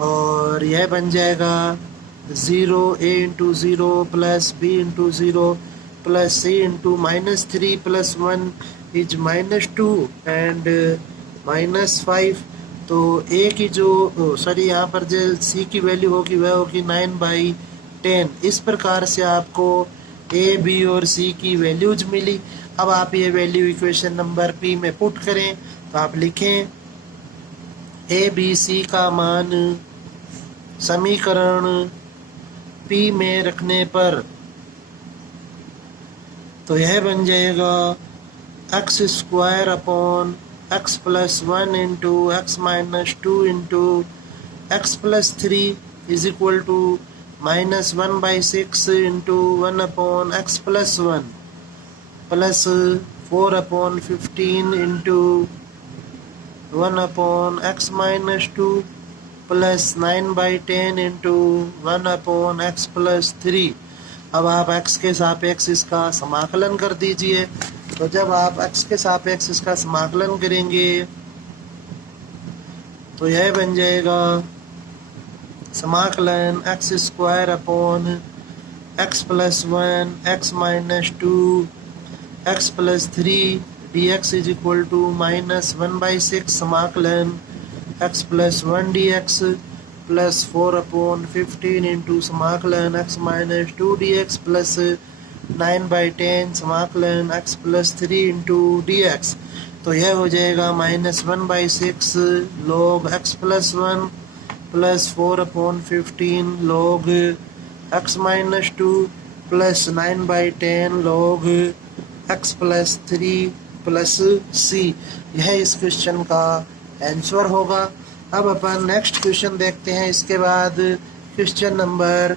और यह बन जाएगा 0 a into 0 plus b into 0 plus c into -3 plus 1 is -2 and -5। तो a की जो सॉरी यहाँ पर जो c की वैल्यू होगी वह होगी 9/10। इस प्रकार से आपको a b और c की वैल्यूज मिली। अब आप ये वैल्यू इक्वेशन नंबर p में पुट करें, तो आप लिखें a b c का मान समीकरण p में रखने पर तो यह बन जाएगा x² upon x+1 into x-2 into x+3 is equal to -1/6 into 1/x+1 plus 4/15 into 1/x-2 plus 9/10 into 1/x+3। अब आप x के सापेक्ष इसका समाकलन कर दीजिए। तो जब आप x के सापेक्ष इसका समाकलन करेंगे तो यह बन जाएगा समाकलन x square upon x plus 1 x minus 2 x plus 3 d x is equal to -1/6 समाकलन x plus 1 d x plus 4/15 into समाकलन x minus 2 d x plus 9/10 समाकलन x plus 3 into d x. तो यह हो जाएगा -1/6 log x plus 1 plus 4/15 log x minus 2 plus 9/10 log x plus 3 plus C. यह इस question का आंसर होगा। अब अपन नेक्स्ट क्वेश्चन देखते हैं। इसके बाद क्वेश्चन नंबर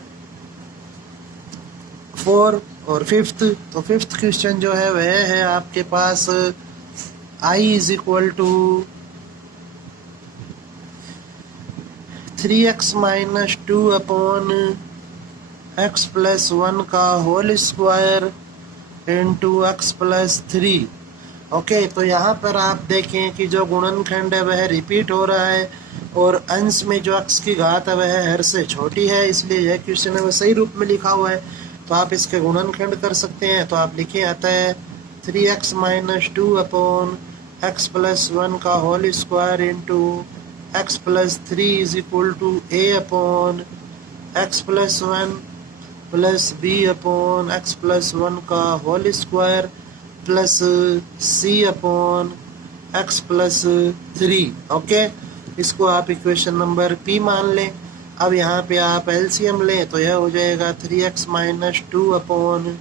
4 और 5th। तो 5th क्वेश्चन जो है वह है आपके पास i is equal to 3x minus 2 upon x plus 1 का whole square into x plus 3। Okay, तो यहाँ पर आप देखें कि जो गुणनखंड है वह रिपीट हो रहा है और अंश में जो x की घात है वह हर से छोटी है, इसलिए यह क्वेश्चन है वह सही रूप में लिखा हुआ है। तो आप इसके गुणनखंड कर सकते हैं। तो आप लिखें आता है 3x minus 2 upon x plus 1 का whole square into x plus 3 is equal to a upon x plus 1 plus b upon x plus 1 का whole square plus c upon x plus 3। Okay, इसको आप इक्वेशन नंबर p मान लें। अब यहाँ पे आप एलसीएम लें तो यह हो जाएगा 3x minus 2 upon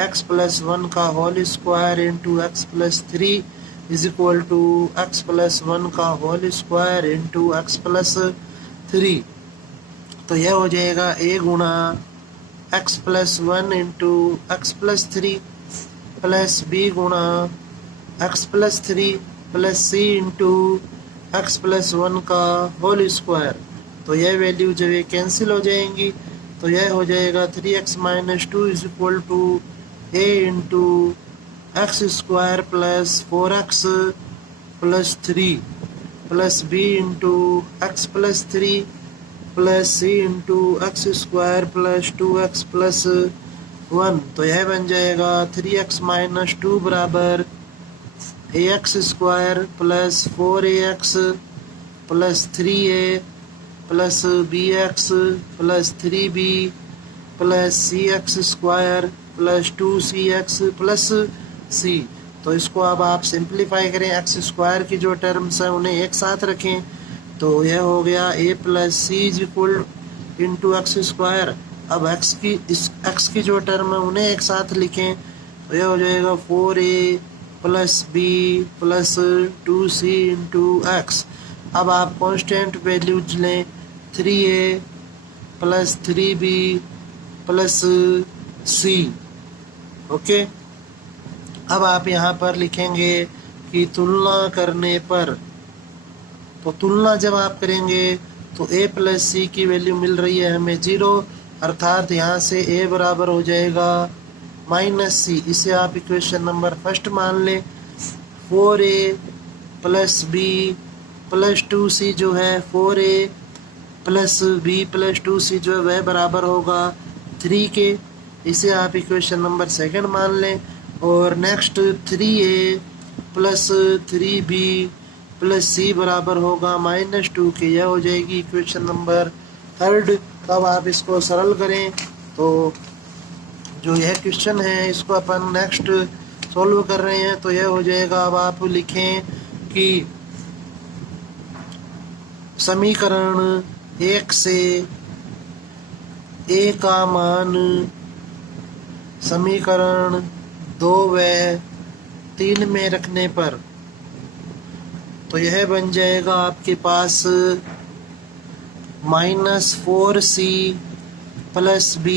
x plus 1 का whole square into x plus 3 is equal to x plus 1 का whole square into x plus 3। तो यह हो जाएगा a गुणा x plus 1 into x plus 3 plus b गुणा x plus 3 plus c into x plus 1 का whole square. तो यह वैल्यू जब ये कैंसिल हो जाएंगी तो यह हो जाएगा 3x minus 2 is equal to a into x square plus 4x plus 3 plus b into x plus 3 plus c into x square plus 2x plus 1। तो यह बन जाएगा 3x माइनस 2 बराबर ax square plus 4ax plus 3a plus bx plus 3b plus cx square plus 2cx plus c। तो इसको अब आप simplify करें, एक्स स्क्वायर की जो टर्म्स हैं उन्हें एक साथ रखें तो यह हो गया a plus c is equal into x square. अब एक्स की जो टर्म है उन्हें एक साथ लिखें तो यह हो जाएगा 4a plus b plus 2c into x. अब आप कांस्टेंट वैल्यूज लें 3a plus 3b plus c। Okay, अब आप यहाँ पर लिखेंगे कि तुलना करने पर, तो तुलना जब आप करेंगे तो a प्लस c की वैल्यू मिल रही है हमें 0, अर्थात यहाँ से a बराबर हो जाएगा माइनस c। इसे आप इक्वेशन नंबर 1 मान लें। 4a plus b plus 2c जो है 4a plus b plus 2c जो है वह बराबर होगा 3 के। इसे आप इक्वेशन नंबर 2 मान लें। और next 3a plus 3b plus c बराबर होगा -2 के। यह हो जाएगी इक्वेशन नंबर 3। तब आप इसको सरल करें तो जो यह क्वेश्चन है इसको अपन नेक्स्ट सॉल्व कर रहे हैं तो यह हो जाएगा। अब आप लिखें कि समीकरण 1 से a का मान समीकरण 2 व 3 में रखने पर तो यह बन जाएगा आपके पास -4c plus b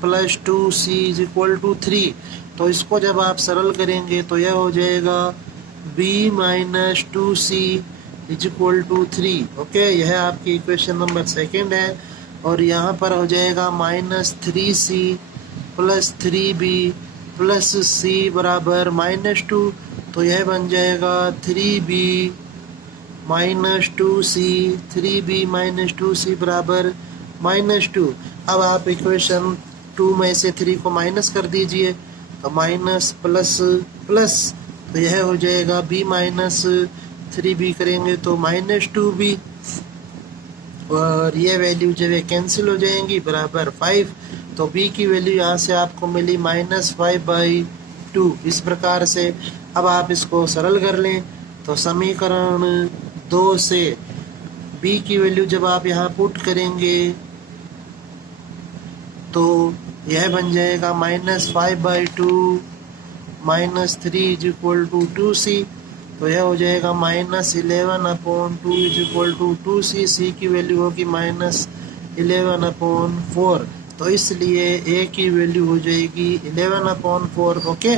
plus 2c is equal to 3। तो इसको जब आप सरल करेंगे तो यह हो जाएगा b minus 2c is equal to 3। Okay, यह आपकी इक्वेशन नंबर 2 है। और यहाँ पर हो जाएगा -3c plus 3b plus c बराबर -2। तो यह बन जाएगा 3b minus 2c 3b minus 2c बराबर -2। अब आप इक्वेशन 2 में से 3 को माइनस कर दीजिए, तो माइनस प्लस प्लस, तो यह हो जाएगा b-3b करेंगे तो -2b, और ये वैल्यू जो है कैंसिल हो जाएंगी बराबर 5। तो b की वैल्यू यहाँ से आपको मिली -5/2। इस प्रकार से अब आप इसको सरल कर लें तो समीकरण 2 से b की वैल्यू जब आप यहाँ पुट करेंगे तो यह बन जाएगा -5/2 -3 = 2c, तो यह हो जाएगा -11/2 = 2c। c की वैल्यू होगी -11/4, तो इसलिए a की वैल्यू हो जाएगी 11/4। ओके,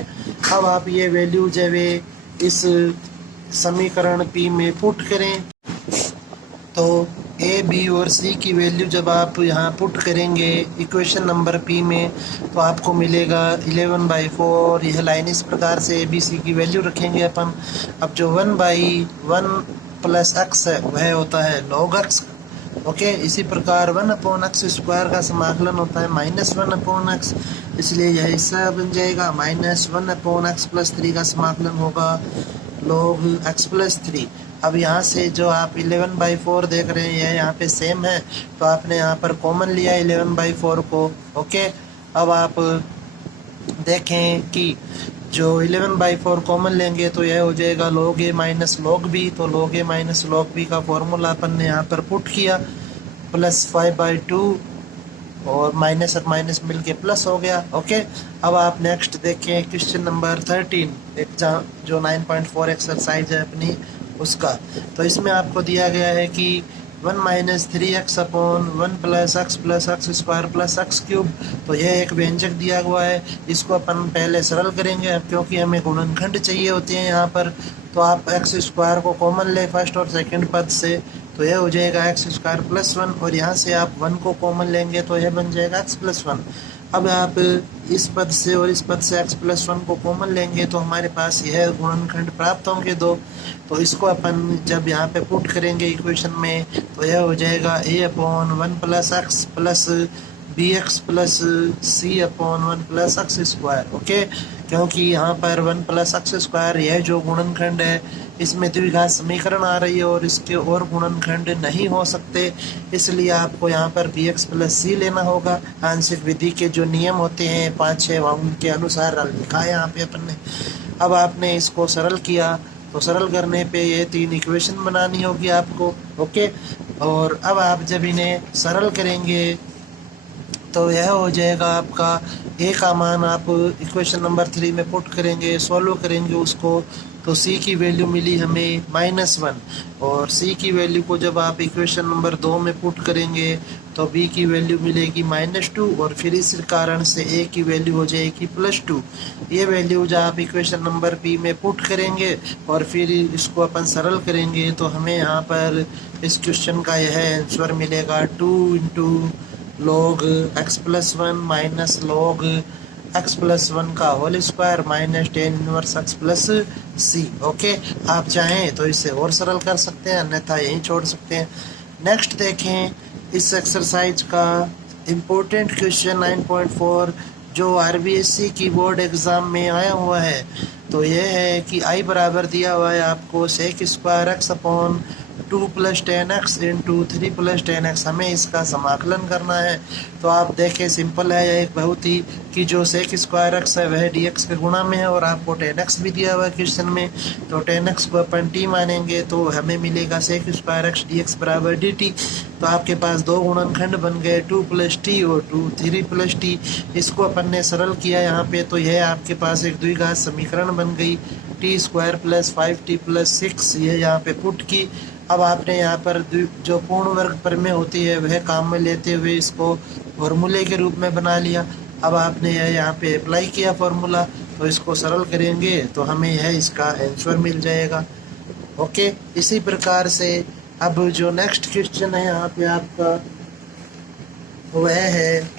अब आप ये वैल्यू जब इस समीकरण p में पुट करें तो a, b और c की वैल्यू जब आप यहाँ पुट करेंगे इक्वेशन नंबर p में तो आपको मिलेगा 11/4। यह लाइन इस प्रकार से a, b, c की वैल्यू रखेंगे अपन। अब जो 1/1 + x है वह होता है log x। ओके, इसी प्रकार 1/x² का समाकलन होता है -1/x, इसलिए यह हिस्सा बन जाएगा -1/x + 3 का समाकलन होगा log x + 3। अब यहाँ से जो आप 11/4 देख रहे हैं यह यहाँ पे सेम है, तो आपने यहाँ पर कॉमन लिया 11/4 को। ओके, अब आप देखें कि जो 11/4 कॉमन लेंगे तो यह हो जाएगा log a - log b। तो log a - log b का फॉर्मूला अपन ने यहाँ पर पुट किया, +5/2 और माइनस और माइनस मिल के प्लस हो गया। ओके, अब आप नेक्स्ट देखें क्वेश्चन नंबर 13, एग्जाम जो 9.4 एक्सरसाइज है अपनी उसका। तो इसमें आपको दिया गया है कि 1 - 3x/1 + x + x² + x³। तो यह एक व्यंजक दिया हुआ है, इसको अपन पहले सरल करेंगे क्योंकि हमें गुणनखंड चाहिए होते हैं यहाँ पर। तो आप x² को कॉमन ले फर्स्ट और सेकंड पद से, तो यह हो जाएगा x² + 1, और यहाँ से आप 1 को कॉमन लेंगे तो यह बन जाएगा x + 1। अब आप इस पद से और इस पद से x + 1 को कॉमन लेंगे तो हमारे पास यह गुणनखंड प्राप्त होंगे 2। तो इसको अपन जब यहाँ पे पुट करेंगे इक्वेशन में तो यह हो जाएगा a/1 + x + bx + c/1 + x²। Okay, क्योंकि यहाँ पर 1 + x² यह जो गुणनखंड है इसमें द्विघात समीकरण आ रही है और इसके और गुणनखंड नहीं हो सकते, इसलिए आपको यहाँ पर bx + c लेना होगा। आंशिक विधि के जो नियम होते हैं 5-6 उनके अनुसार लिखा है यहाँ पे अपन ने। अब आपने इसको सरल किया तो सरल करने पे ये 3 इक्वेशन बनानी होगी आपको। ओके, और अब आप जब इन्हें सरल करेंगे तो यह हो जाएगा आपका a का मान आप इक्वेशन नंबर 3 में पुट करेंगे, सॉल्व करेंगे उसको, तो c की वैल्यू मिली हमें -1, और c की वैल्यू को जब आप इक्वेशन नंबर 2 में पुट करेंगे तो b की वैल्यू मिलेगी -2, और फिर इस कारण से a की वैल्यू हो जाएगी +2। ये वैल्यू जब आप इक्वेशन नंबर p में पुट करेंगे और फिर इसको अपन सरल करेंगे तो हमें यहाँ पर इस क्वेश्चन का यह आंसर मिलेगा 2 × log x + 1 - log x + 1 का whole square -tan−1 x + c। Okay, आप चाहें तो इसे और सरल कर सकते हैं, अन्यथा यहीं छोड़ सकते हैं। नेक्स्ट देखें इस एक्सरसाइज का इम्पोर्टेंट क्वेश्चन 9.4 जो RBSc की बोर्ड एग्ज़ाम में आया हुआ है। तो यह है कि i बराबर दिया हुआ है आपको sec² x/2 + tan x × 3 + tan x, हमें इसका समाकलन करना है। तो आप देखें सिंपल है, एक बहुत ही कि जो sec² x है वह dx के गुणा में है और आपको tan x भी दिया हुआ है क्वेश्चन में, तो tan x को अपन t मानेंगे तो हमें मिलेगा sec² x dx = dt। तो आपके पास दो गुणनखंड बन गए 2 + t और 3 + t। इसको अपन ने सरल किया यहाँ पे तो यह आपके पास एक द्विघात समीकरण बन गई t² + 5t + 6, ये यहाँ पे पुट की। अब आपने यहाँ पर जो पूर्ण वर्ग प्रमेय होती है वह काम में लेते हुए इसको फॉर्मूले के रूप में बना लिया। अब आपने यह यहाँ पे अप्लाई किया फॉर्मूला, तो इसको सरल करेंगे तो हमें यह इसका आंसर मिल जाएगा। ओके, इसी प्रकार से अब जो नेक्स्ट क्वेश्चन है यहाँ पे आपका वह है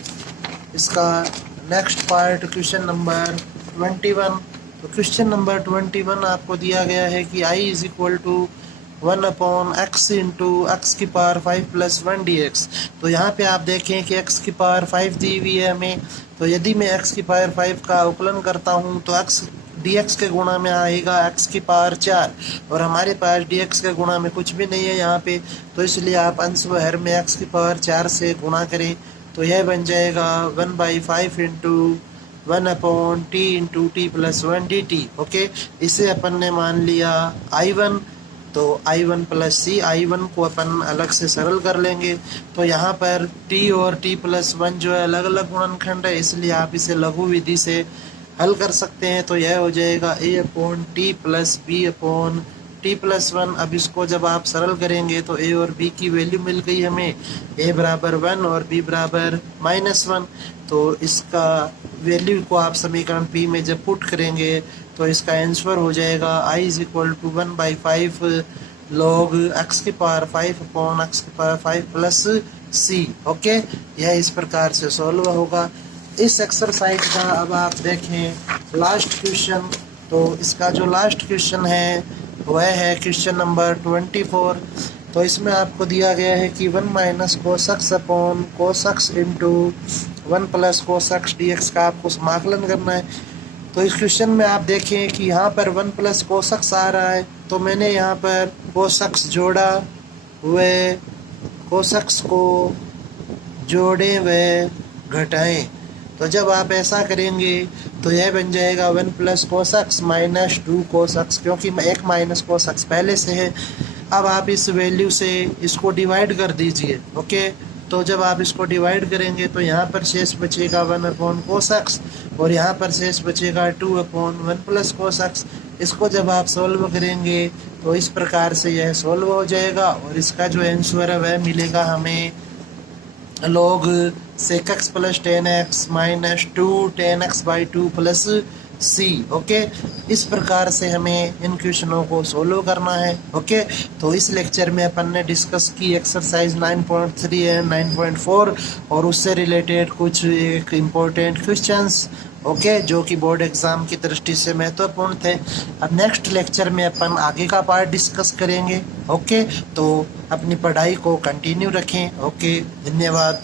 इसका नेक्स्ट पार्ट क्वेश्चन नंबर 21। तो क्वेश्चन नंबर 21 आपको दिया गया है कि i = 1/x इंटू एक्स की पावर 5 प्लस 1 dx। तो यहाँ पे आप देखें कि x की पावर 5 दी हुई है हमें, तो यदि मैं x की पावर 5 का अवकलन करता हूँ तो x dx के गुणा में आएगा x की पावर 4, और हमारे पास dx के गुणा में कुछ भी नहीं है यहाँ पे, तो इसलिए आप अंश व हर में x की पावर 4 से गुणा करें, तो यह बन जाएगा 1/5 into 1/t into T plus 1 dt। Okay, इसे अपन ने मान लिया I1, तो I1 प्लस सी, I1 को अपन अलग से सरल कर लेंगे, तो यहाँ पर t और t प्लस 1 जो है अलग अलग गुणनखंड है, इसलिए आप इसे लघु विधि से हल कर सकते हैं। तो यह हो जाएगा a/t प्लस b/t प्लस 1। अब इसको जब आप सरल करेंगे तो a और b की वैल्यू मिल गई हमें, a बराबर 1 और b बराबर -1। तो इसका वैल्यू को आप समीकरण p में जब पुट करेंगे तो इसका आंसर हो जाएगा I is equal to 1/5 log x की पावर 5 अपॉन x की पावर 5 प्लस c। ओके, यह इस प्रकार से सॉल्व होगा। इस एक्सरसाइज का अब आप देखें लास्ट क्वेश्चन, तो इसका जो लास्ट क्वेश्चन है वह है क्वेश्चन नंबर 24। तो इसमें आपको दिया गया है कि 1 minus cos x upon cos x into 1 plus cos x dx का आपको समाकलन करना है। तो इस क्वेश्चन में आप देखें कि यहाँ पर 1 प्लस cos x आ रहा है, तो मैंने यहाँ पर cos x जोड़ा व cos x को जोड़ें व घटाएं। तो जब आप ऐसा करेंगे तो यह बन जाएगा 1 plus cos x minus 2 cos x, क्योंकि 1 माइनस cos x पहले से है। अब आप इस वैल्यू से इसको डिवाइड कर दीजिए। ओके, तो जब आप इसको डिवाइड करेंगे तो यहाँ पर शेष बचेगा 1/cos x और यहाँ पर शेष बचेगा 2/1 प्लस cos x। इसको जब आप सॉल्व करेंगे तो इस प्रकार से यह सॉल्व हो जाएगा, और इसका जो आंसर है वह मिलेगा हमें log sec x plus 10x minus 2 10x/2 plus c। Okay, इस प्रकार से हमें इन क्वेश्चनों को सोल्व करना है। ओके, तो इस लेक्चर में अपन ने डिस्कस की एक्सरसाइज 9.3 एंड 9.4 और उससे रिलेटेड कुछ एक इम्पोर्टेंट क्वेश्चंस, ओके, जो कि बोर्ड एग्ज़ाम की दृष्टि से महत्वपूर्ण थे। अब नेक्स्ट लेक्चर में अपन आगे का पार्ट डिस्कस करेंगे। ओके, तो अपनी पढ़ाई को कंटिन्यू रखें। ओके, धन्यवाद।